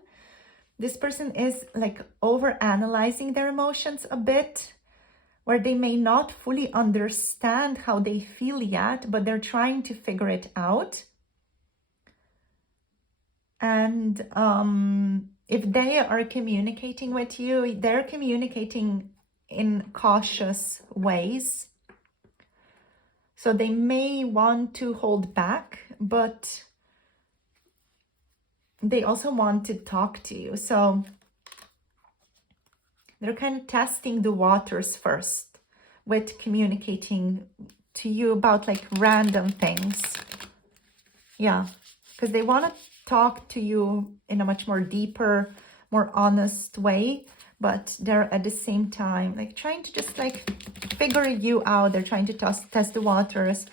This person is like over-analyzing their emotions a bit, where they may not fully understand how they feel yet, but they're trying to figure it out. And if they are communicating with you, they're communicating in cautious ways. So they may want to hold back, but they also want to talk to you. So they're kind of testing the waters first with communicating to you about like random things. Yeah, because they want to talk to you in a much more deeper, more honest way, but they're at the same time like trying to just like figure you out. They're trying to test the waters,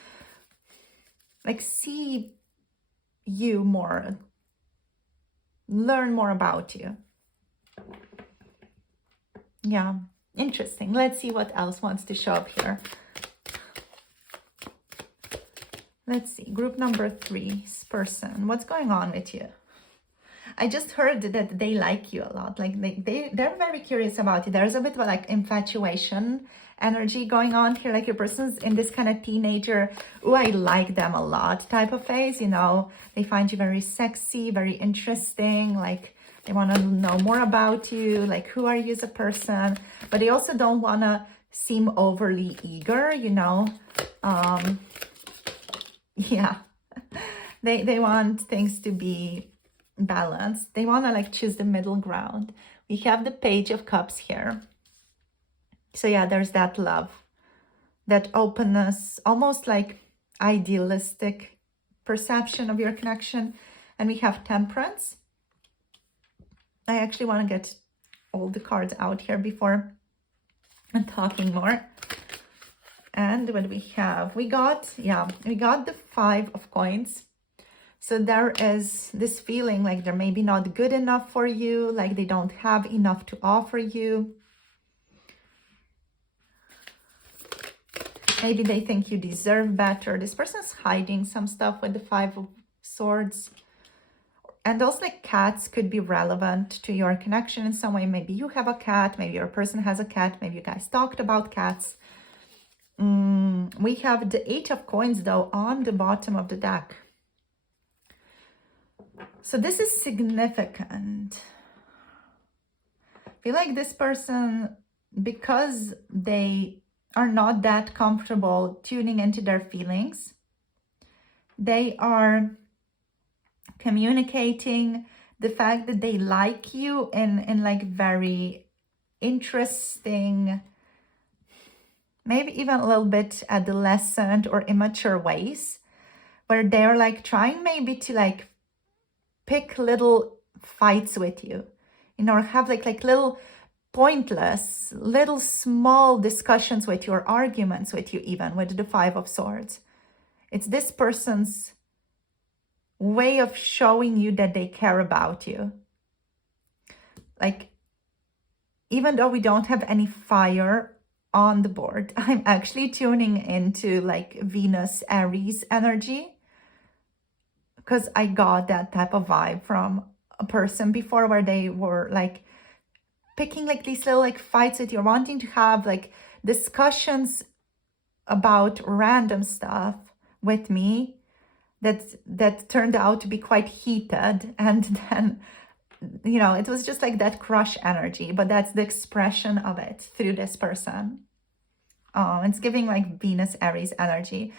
like see you more, learn more about you. Yeah, interesting. Let's see what else wants to show up here. Let's see, group number 3, person. What's going on with you? I just heard that they like you a lot. Like they're very curious about you. There's a bit of like infatuation energy going on here. Like your person's in this kind of teenager, oh, I like them a lot type of phase. You know, they find you very sexy, very interesting. Like they want to know more about you. Like, who are you as a person? But they also don't want to seem overly eager, you know. Yeah, they want things to be balanced. They want to like choose the middle ground. We have the Page of Cups here. So yeah, there's that love, that openness, almost like idealistic perception of your connection. And we have Temperance. I actually want to get all the cards out here before I'm talking more. And what do we have? We got the 5 of Coins. So there is this feeling like they're maybe not good enough for you, like they don't have enough to offer you. Maybe they think you deserve better. This person's hiding some stuff with the 5 of Swords. And those like cats could be relevant to your connection in some way. Maybe you have a cat, maybe your person has a cat, maybe you guys talked about cats. We have the 8 of Coins though on the bottom of the deck. So this is significant. I feel like this person, because they are not that comfortable tuning into their feelings, they are communicating the fact that they like you in like very interesting, maybe even a little bit adolescent or immature ways, where they're like trying maybe to like pick little fights with you, you know, or have like little pointless, little small discussions with you or arguments with you, even with the 5 of Swords. It's this person's way of showing you that they care about you. Like, even though we don't have any fire on the board, I'm actually tuning into like Venus, Aries energy, because I got that type of vibe from a person before, where they were like picking like these little like fights with you, wanting to have like discussions about random stuff with me that turned out to be quite heated. And then, you know, it was just like that crush energy, but that's the expression of it through this person. It's giving like Venus, Aries energy.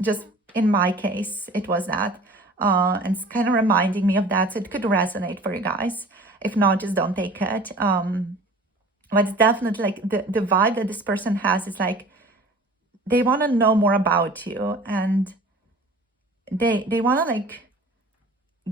Just in my case, it was that. And it's kind of reminding me of that, so it could resonate for you guys. If not, just don't take it. But it's definitely like the vibe that this person has is like they want to know more about you, and they want to like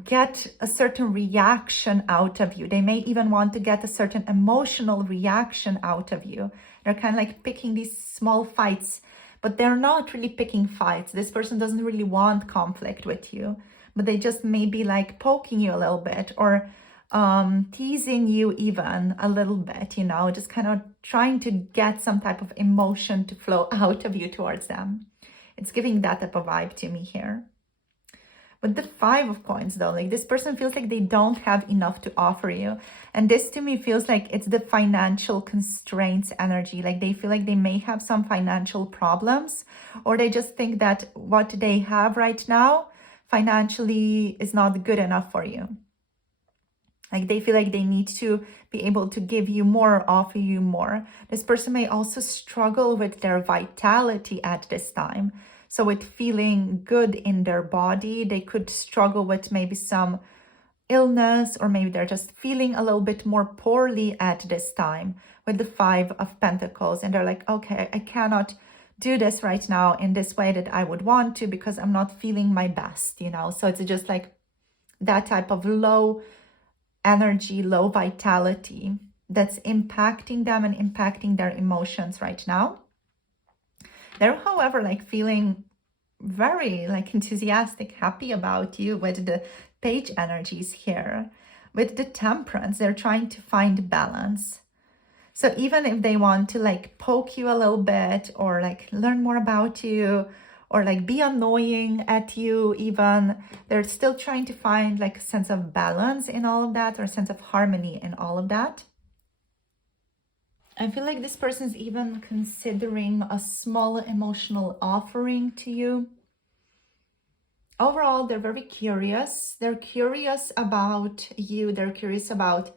get a certain reaction out of you. They may even want to get a certain emotional reaction out of you. They're kind of like picking these small fights, but they're not really picking fights. This person doesn't really want conflict with you, but they just may be like poking you a little bit, or teasing you even a little bit, you know, just kind of trying to get some type of emotion to flow out of you towards them. It's giving that type of vibe to me here. But the 5 of Coins though, like this person feels like they don't have enough to offer you. And this to me feels like it's the financial constraints energy. Like they feel like they may have some financial problems, or they just think that what they have right now financially is not good enough for you. Like they feel like they need to be able to give you more, offer you more. This person may also struggle with their vitality at this time. So with feeling good in their body, they could struggle with maybe some illness, or maybe they're just feeling a little bit more poorly at this time with the Five of Pentacles. And they're like, okay, I cannot do this right now in this way that I would want to because I'm not feeling my best, you know? So it's just like that type of low energy, low vitality that's impacting them and impacting their emotions right now. They're, however, like feeling very like enthusiastic, happy about you with the Page energies here. With the Temperance, they're trying to find balance. So even if they want to like poke you a little bit or like learn more about you or like be annoying at you even, they're still trying to find like a sense of balance in all of that, or a sense of harmony in all of that. I feel like this person's even considering a small emotional offering to you. Overall, they're very curious. They're curious about you. They're curious about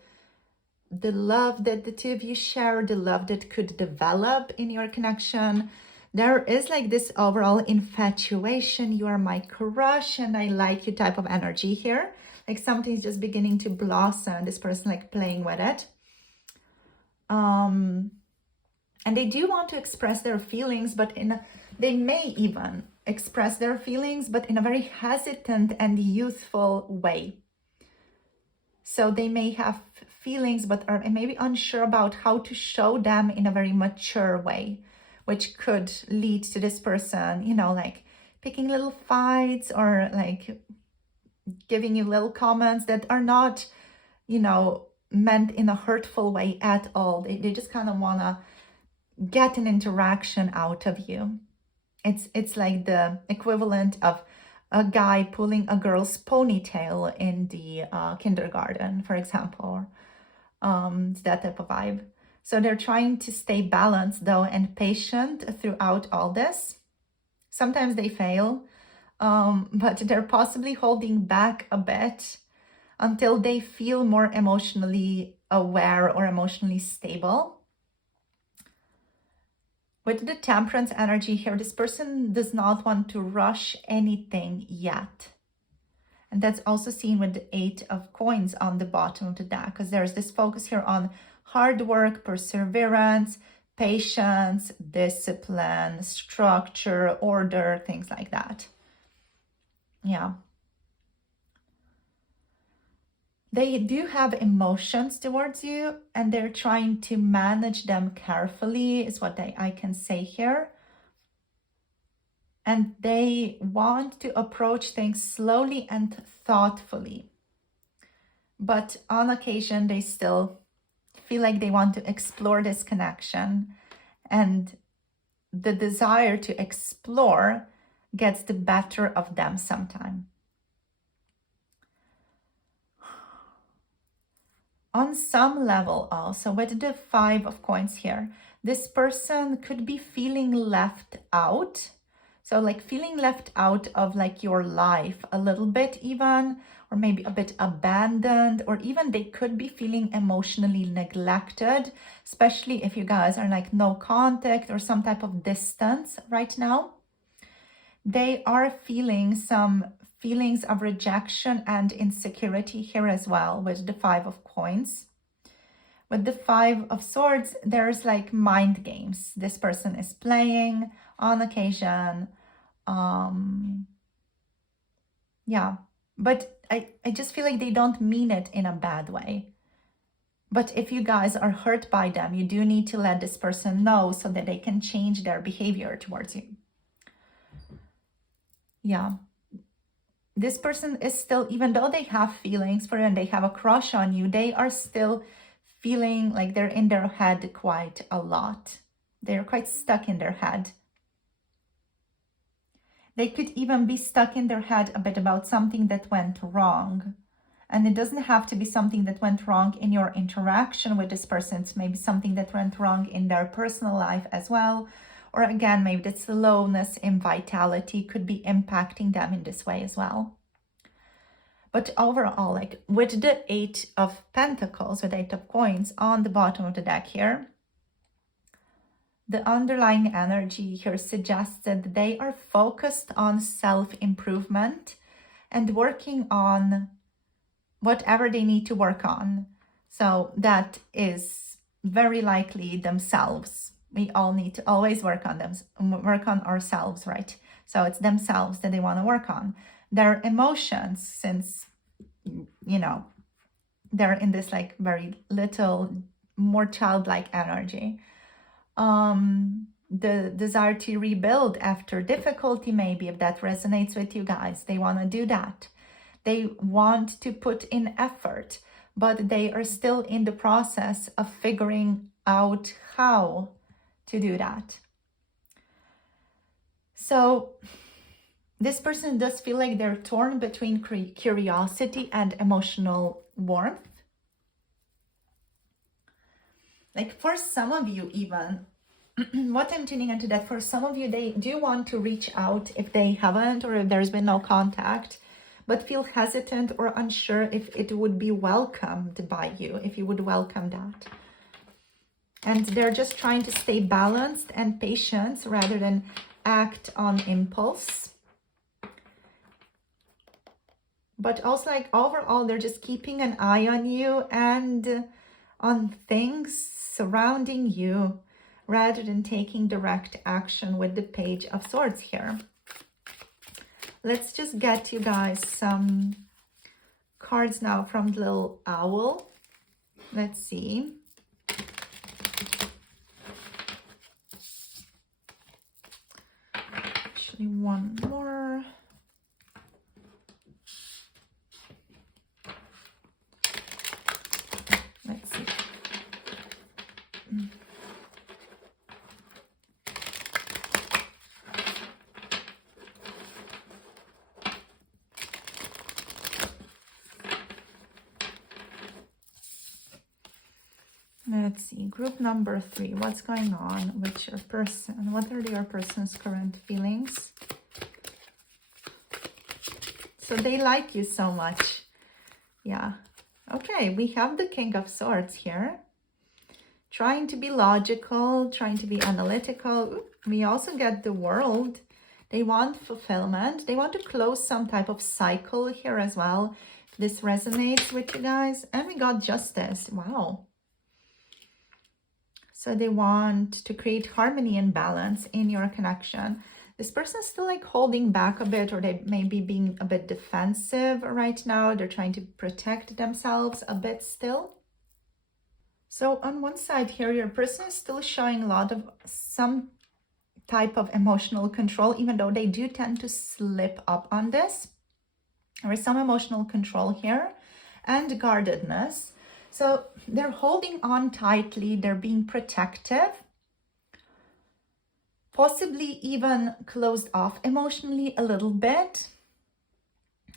the love that the two of you share, the love that could develop in your connection. There is like this overall infatuation. You are my crush and I like you type of energy here. Like something's just beginning to blossom. This person like playing with it. And they do want to express their feelings, but they may even express their feelings, but in a very hesitant and youthful way. So they may have feelings, but are maybe unsure about how to show them in a very mature way, which could lead to this person, you know, like picking little fights or like giving you little comments that are not, you know, meant in a hurtful way at all. They just kind of want to get an interaction out of you. It's like the equivalent of a guy pulling a girl's ponytail in the kindergarten, for example. It's that type of vibe. So they're trying to stay balanced though and patient throughout all this. Sometimes they fail, but they're possibly holding back a bit until they feel more emotionally aware or emotionally stable. With the Temperance energy here, this person does not want to rush anything yet. And that's also seen with the Eight of Coins on the bottom of the deck, because there's this focus here on hard work, perseverance, patience, discipline, structure, order, things like that. Yeah. They do have emotions towards you and they're trying to manage them carefully is what I can say here. And they want to approach things slowly and thoughtfully. But on occasion, they still feel like they want to explore this connection. And the desire to explore gets the better of them sometimes. On some level also, with the Five of Coins here, this person could be feeling left out. So like feeling left out of like your life a little bit even, or maybe a bit abandoned, or even they could be feeling emotionally neglected, especially if you guys are like no contact or some type of distance right now. They are feeling some feelings of rejection and insecurity here as well with the Five of Coins. With the Five of Swords, there's like mind games this person is playing on occasion. Yeah, but I just feel like they don't mean it in a bad way. But if you guys are hurt by them, you do need to let this person know so that they can change their behavior towards you. Yeah. This person is still, even though they have feelings for you and they have a crush on you, they are still feeling like they're in their head quite a lot. They're quite stuck in their head. They could even be stuck in their head a bit about something that went wrong. And it doesn't have to be something that went wrong in your interaction with this person. It's maybe something that went wrong in their personal life as well. Or again, maybe that slowness in vitality could be impacting them in this way as well. But overall, like with the Eight of Pentacles, with Eight of Coins on the bottom of the deck here, the underlying energy here suggests that they are focused on self-improvement and working on whatever they need to work on. So that is very likely themselves. We all need to always work on them, work on ourselves, right? So it's themselves that they want to work on. Their emotions, since, you know, they're in this like very little, more childlike energy. The desire to rebuild after difficulty, maybe, if that resonates with you guys, they want to do that. They want to put in effort, but they are still in the process of figuring out how to do that. So this person does feel like they're torn between curiosity and emotional warmth. Like for some of you even, what I'm tuning into that, for some of you, they do want to reach out if they haven't, or if there's been no contact, but feel hesitant or unsure if it would be welcomed by you, if you would welcome that. And they're just trying to stay balanced and patient rather than act on impulse. But also, like, overall, they're just keeping an eye on you and on things surrounding you rather than taking direct action with the Page of Swords here. Let's just get you guys some cards now from the little owl. Let's see. Actually, one more. Let's see. Let's see, group number 3. What's going on with your person? What are your person's current feelings? So they like you so much. Yeah. Okay, we have the King of Swords here. Trying to be logical, trying to be analytical. We also get the World. They want fulfillment. They want to close some type of cycle here as well. This resonates with you guys. And we got Justice. Wow. So they want to create harmony and balance in your connection. This person is still like holding back a bit, or they may be being a bit defensive right now. They're trying to protect themselves a bit still. So on one side here, your person is still showing a lot of some type of emotional control, even though they do tend to slip up on this. There is some emotional control here and guardedness. So they're holding on tightly, they're being protective, possibly even closed off emotionally a little bit.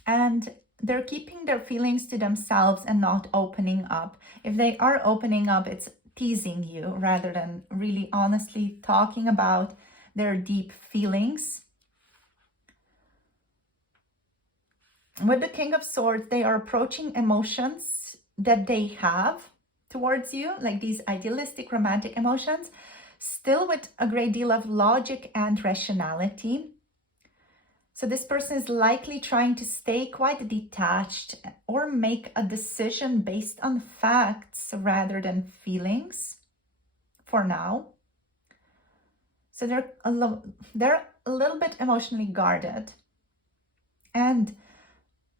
And they're keeping their feelings to themselves and not opening up. If they are opening up, it's teasing you rather than really honestly talking about their deep feelings. With the King of Swords, they are approaching emotions that they have towards you, like these idealistic romantic emotions, still with a great deal of logic and rationality. So this person is likely trying to stay quite detached or make a decision based on facts rather than feelings for now. So they're a little bit emotionally guarded and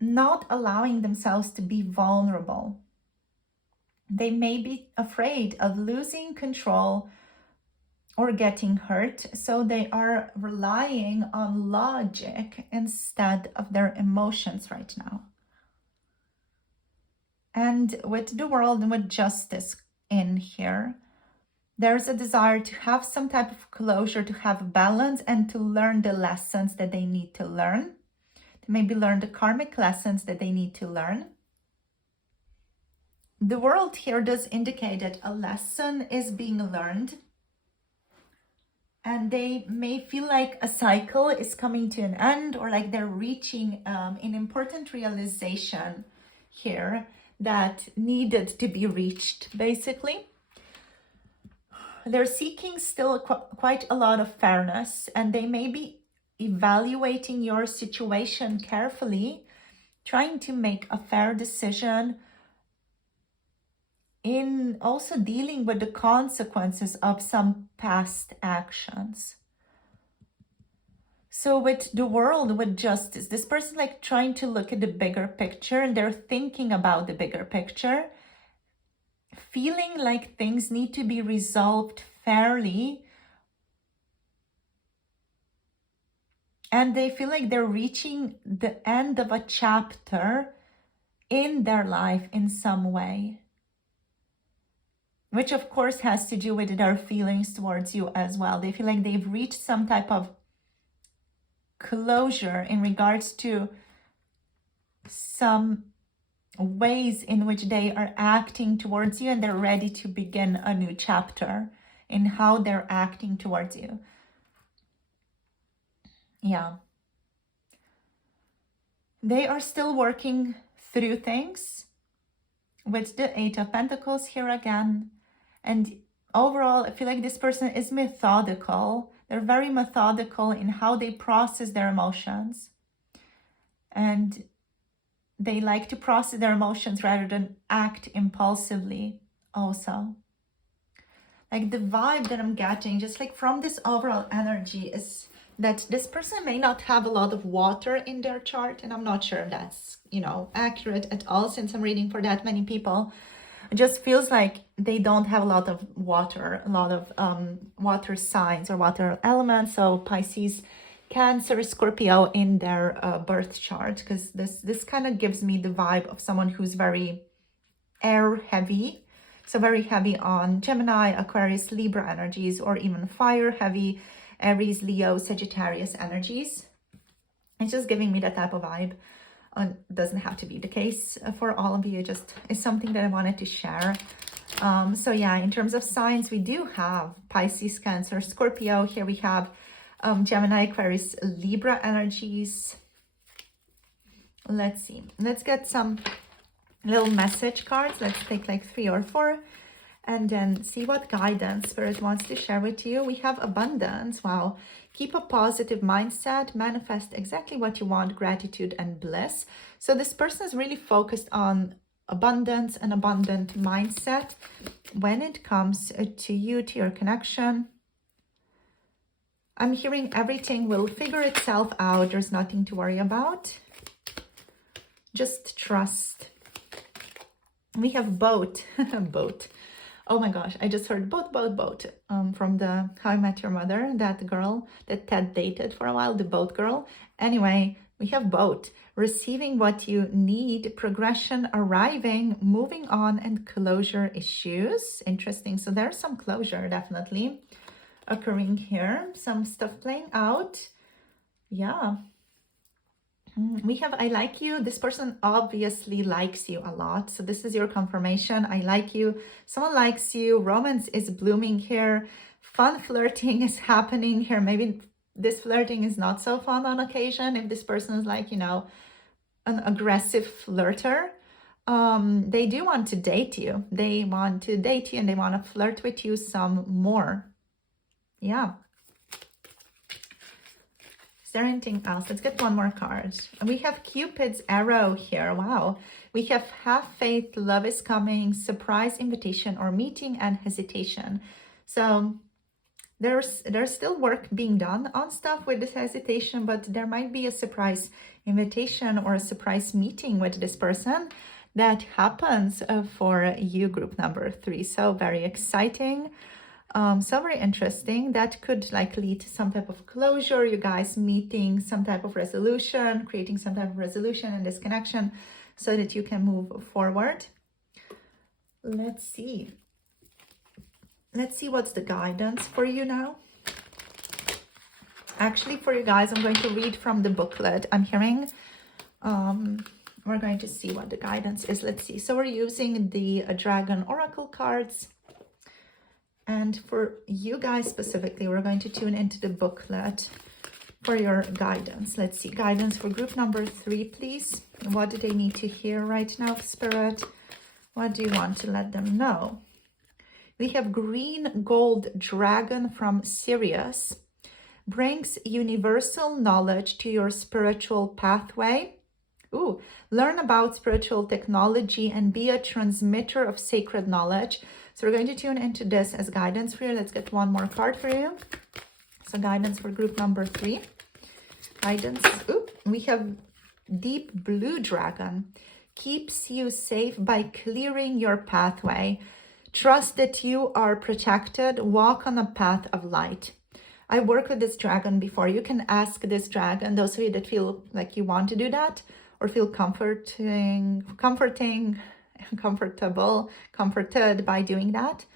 not allowing themselves to be vulnerable. They may be afraid of losing control or getting hurt, so they are relying on logic instead of their emotions right now. And with the World and with Justice in here, there's a desire to have some type of closure, to have balance, and to learn the lessons that they need to learn. To maybe learn the karmic lessons that they need to learn. The World here does indicate that a lesson is being learned, and they may feel like a cycle is coming to an end, or like they're reaching an important realization here that needed to be reached, basically. They're seeking still quite a lot of fairness, and they may be evaluating your situation carefully, trying to make a fair decision, in also dealing with the consequences of some past actions. So with the world, with justice, this person like trying to look at the bigger picture, and they're thinking about the bigger picture, feeling like things need to be resolved fairly, and they feel like they're reaching the end of a chapter in their life in some way, which of course has to do with their feelings towards you as well. They feel like they've reached some type of closure in regards to some ways in which they are acting towards you, and they're ready to begin a new chapter in how they're acting towards you. Yeah. They are still working through things with the Eight of Pentacles here again. And overall, I feel like this person is methodical. They're very methodical in how they process their emotions. And they like to process their emotions rather than act impulsively also. Like the vibe that I'm getting, just like from this overall energy, is that this person may not have a lot of water in their chart. And I'm not sure if that's, accurate at all, since I'm reading for that many people. It just feels like they don't have a lot of water, a lot of water signs or water elements. So Pisces, Cancer, Scorpio in their birth chart, because this kind of gives me the vibe of someone who's very air heavy. So very heavy on Gemini, Aquarius, Libra energies, or even fire heavy, Aries, Leo, Sagittarius energies. It's just giving me that type of vibe. Doesn't have to be the case for all of you, just is something that I wanted to share. So yeah, in terms of signs, we do have Pisces, Cancer, Scorpio. Here we have Gemini, Aquarius, Libra energies. Let's see. Let's get some little message cards. Let's take like 3 or 4 and then see what guidance Spirit wants to share with you. We have abundance. Wow. Keep a positive mindset, manifest exactly what you want, gratitude and bliss. So this person is really focused on abundance and abundant mindset when it comes to you, to your connection. I'm hearing everything will figure itself out. There's nothing to worry about. Just trust. We have boat. Boat. Oh my gosh, I just heard boat from the How I Met Your Mother, that girl that Ted dated for a while, the boat girl. Anyway, we have boat. Receiving what you need, progression arriving, moving on, and closure issues. Interesting. So there's some closure definitely occurring here. Some stuff playing out. Yeah. We have I like you. This person obviously likes you a lot. So this is your confirmation. I like you. Someone likes you. Romance is blooming here. Fun flirting is happening here. Maybe this flirting is not so fun on occasion. If this person is like, an aggressive flirter, they do want to date you. They want to date you and they want to flirt with you some more. Yeah. Is there anything else? Let's get one more card. We have Cupid's arrow here. Wow. We have have faith, love is coming, surprise invitation or meeting, and hesitation. So there's still work being done on stuff with this hesitation, but there might be a surprise invitation or a surprise meeting with this person that happens for you, group number 3. So very exciting. So very interesting. That could like lead to some type of closure, you guys meeting some type of resolution, creating some type of resolution in this connection so that you can move forward. Let's see what's the guidance for you now. Actually, for you guys, I'm going to read from the booklet. I'm hearing we're going to see what the guidance is. Let's see. So we're using the Dragon Oracle cards. And for you guys specifically, we're going to tune into the booklet for your guidance. Let's see. Guidance for group number 3, please. What do they need to hear right now, Spirit? What do you want to let them know? We have Green Gold Dragon from Sirius. Brings universal knowledge to your spiritual pathway. Ooh, learn about spiritual technology and be a transmitter of sacred knowledge. So we're going to tune into this as guidance for you. Let's get one more card for you. So guidance for group number 3. Guidance. Ooh, we have Deep Blue Dragon. Keeps you safe by clearing your pathway. Trust that you are protected. Walk on a path of light. I worked with this dragon before. You can ask this dragon, those of you that feel like you want to do that or feel comforted by doing that.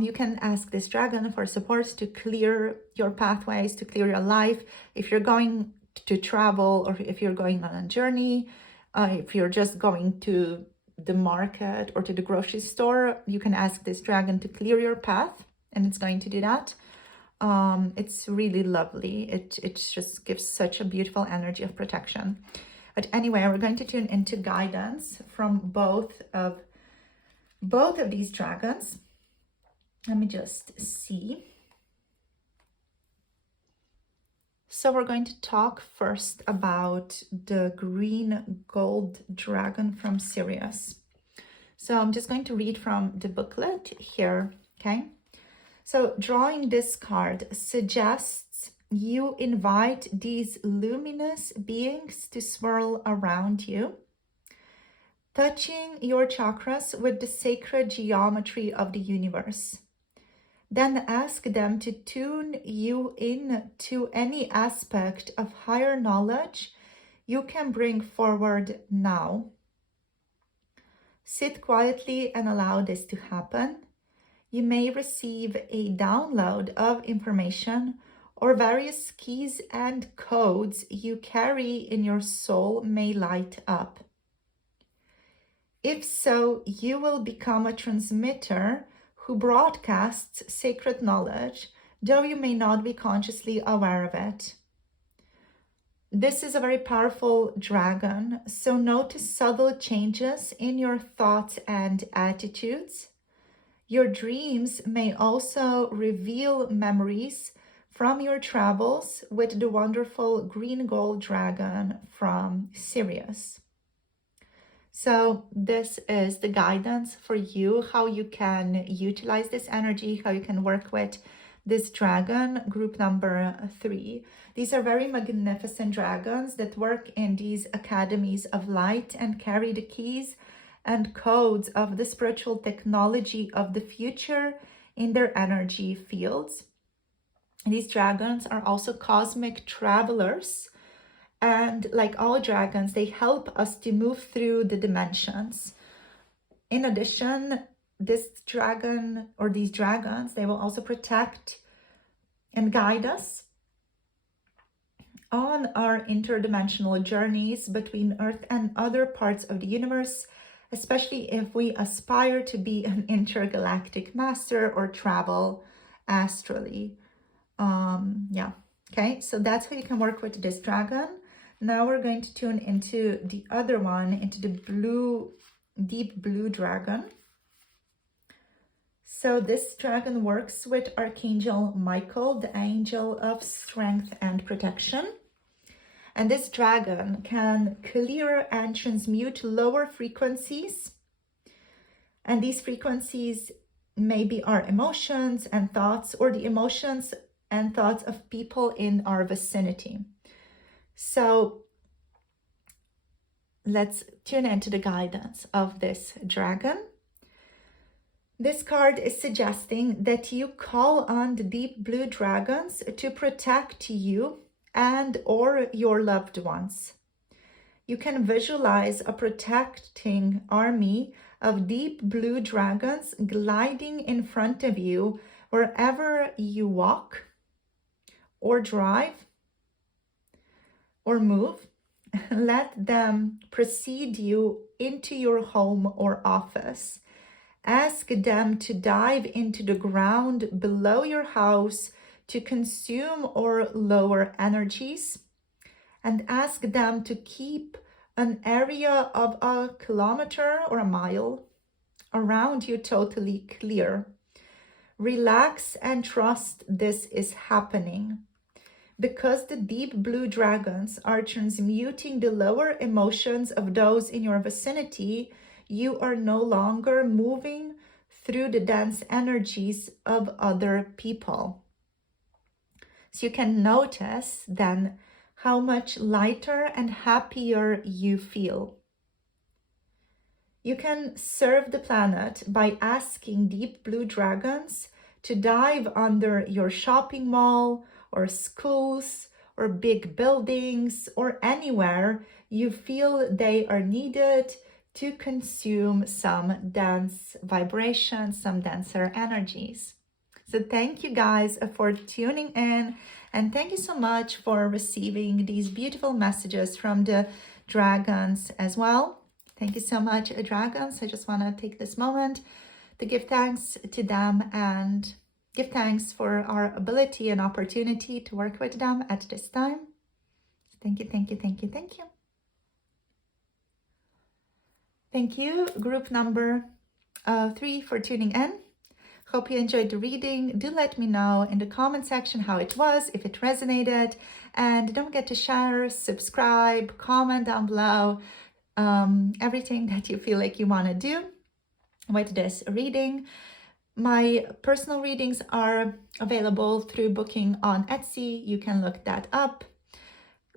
You can ask this dragon for support to clear your pathways, to clear your life. If you're going to travel or if you're going on a journey, if you're just going to the market or to the grocery store, you can ask this dragon to clear your path and it's going to do that. It's really lovely. It just gives such a beautiful energy of protection. But anyway, we're going to tune into guidance from both of these dragons. Let me just see. So we're going to talk first about the green gold dragon from Sirius. So I'm just going to read from the booklet here, okay? So drawing this card suggests you invite these luminous beings to swirl around you, touching your chakras with the sacred geometry of the universe. Then ask them to tune you in to any aspect of higher knowledge you can bring forward now. Sit quietly and allow this to happen. You may receive a download of information or various keys and codes you carry in your soul may light up. If so, you will become a transmitter who broadcasts sacred knowledge, though you may not be consciously aware of it. This is a very powerful dragon, so notice subtle changes in your thoughts and attitudes. Your dreams may also reveal memories from your travels with the wonderful green gold dragon from Sirius. So this is the guidance for you, how you can utilize this energy, how you can work with this dragon, group number 3. These are very magnificent dragons that work in these academies of light and carry the keys and codes of the spiritual technology of the future in their energy fields. These dragons are also cosmic travelers. And like all dragons, they help us to move through the dimensions. In addition, this dragon or these dragons, they will also protect and guide us on our interdimensional journeys between Earth and other parts of the universe, especially if we aspire to be an intergalactic master or travel astrally. Okay, so that's how you can work with this dragon. Now we're going to tune into the other one, into the deep blue dragon. So this dragon works with Archangel Michael, the angel of strength and protection. And this dragon can clear and transmute lower frequencies. And these frequencies may be our emotions and thoughts, or the emotions and thoughts of people in our vicinity. So let's tune into the guidance of this dragon. This card is suggesting that you call on the deep blue dragons to protect you and or your loved ones. You can visualize a protecting army of deep blue dragons gliding in front of you wherever you walk or drive or move. Let them precede you into your home or office. Ask them to dive into the ground below your house to consume or lower energies, and ask them to keep an area of a kilometer or a mile around you totally clear. Relax and trust this is happening. Because the deep blue dragons are transmuting the lower emotions of those in your vicinity, you are no longer moving through the dense energies of other people. So you can notice then how much lighter and happier you feel. You can serve the planet by asking deep blue dragons to dive under your shopping mall or schools or big buildings or anywhere you feel they are needed to consume some dense vibrations, some denser energies. So thank you guys for tuning in, and thank you so much for receiving these beautiful messages from the dragons as well. Thank you so much, dragons. I just want to take this moment to give thanks to them and give thanks for our ability and opportunity to work with them at this time. Thank you, thank you, thank you, thank you. Thank you, group number 3, for tuning in. Hope you enjoyed the reading. Do let me know in the comment section how it was, if it resonated. And don't forget to share, subscribe, comment down below. Everything that you feel like you want to do with this reading. My personal readings are available through booking on Etsy. You can look that up.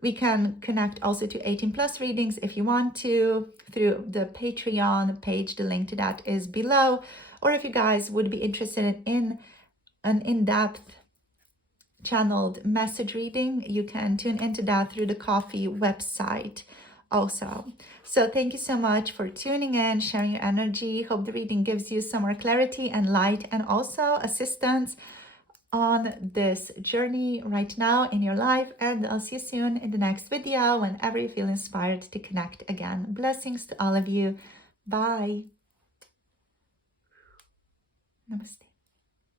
We can connect also to 18+ readings if you want to through the Patreon page. The link to that is below. Or if you guys would be interested in an in-depth channeled message reading, you can tune into that through the Ko-fi website also. So thank you so much for tuning in, sharing your energy. Hope the reading gives you some more clarity and light and also assistance on this journey right now in your life. And I'll see you soon in the next video whenever you feel inspired to connect again. Blessings to all of you. Bye. Namaste.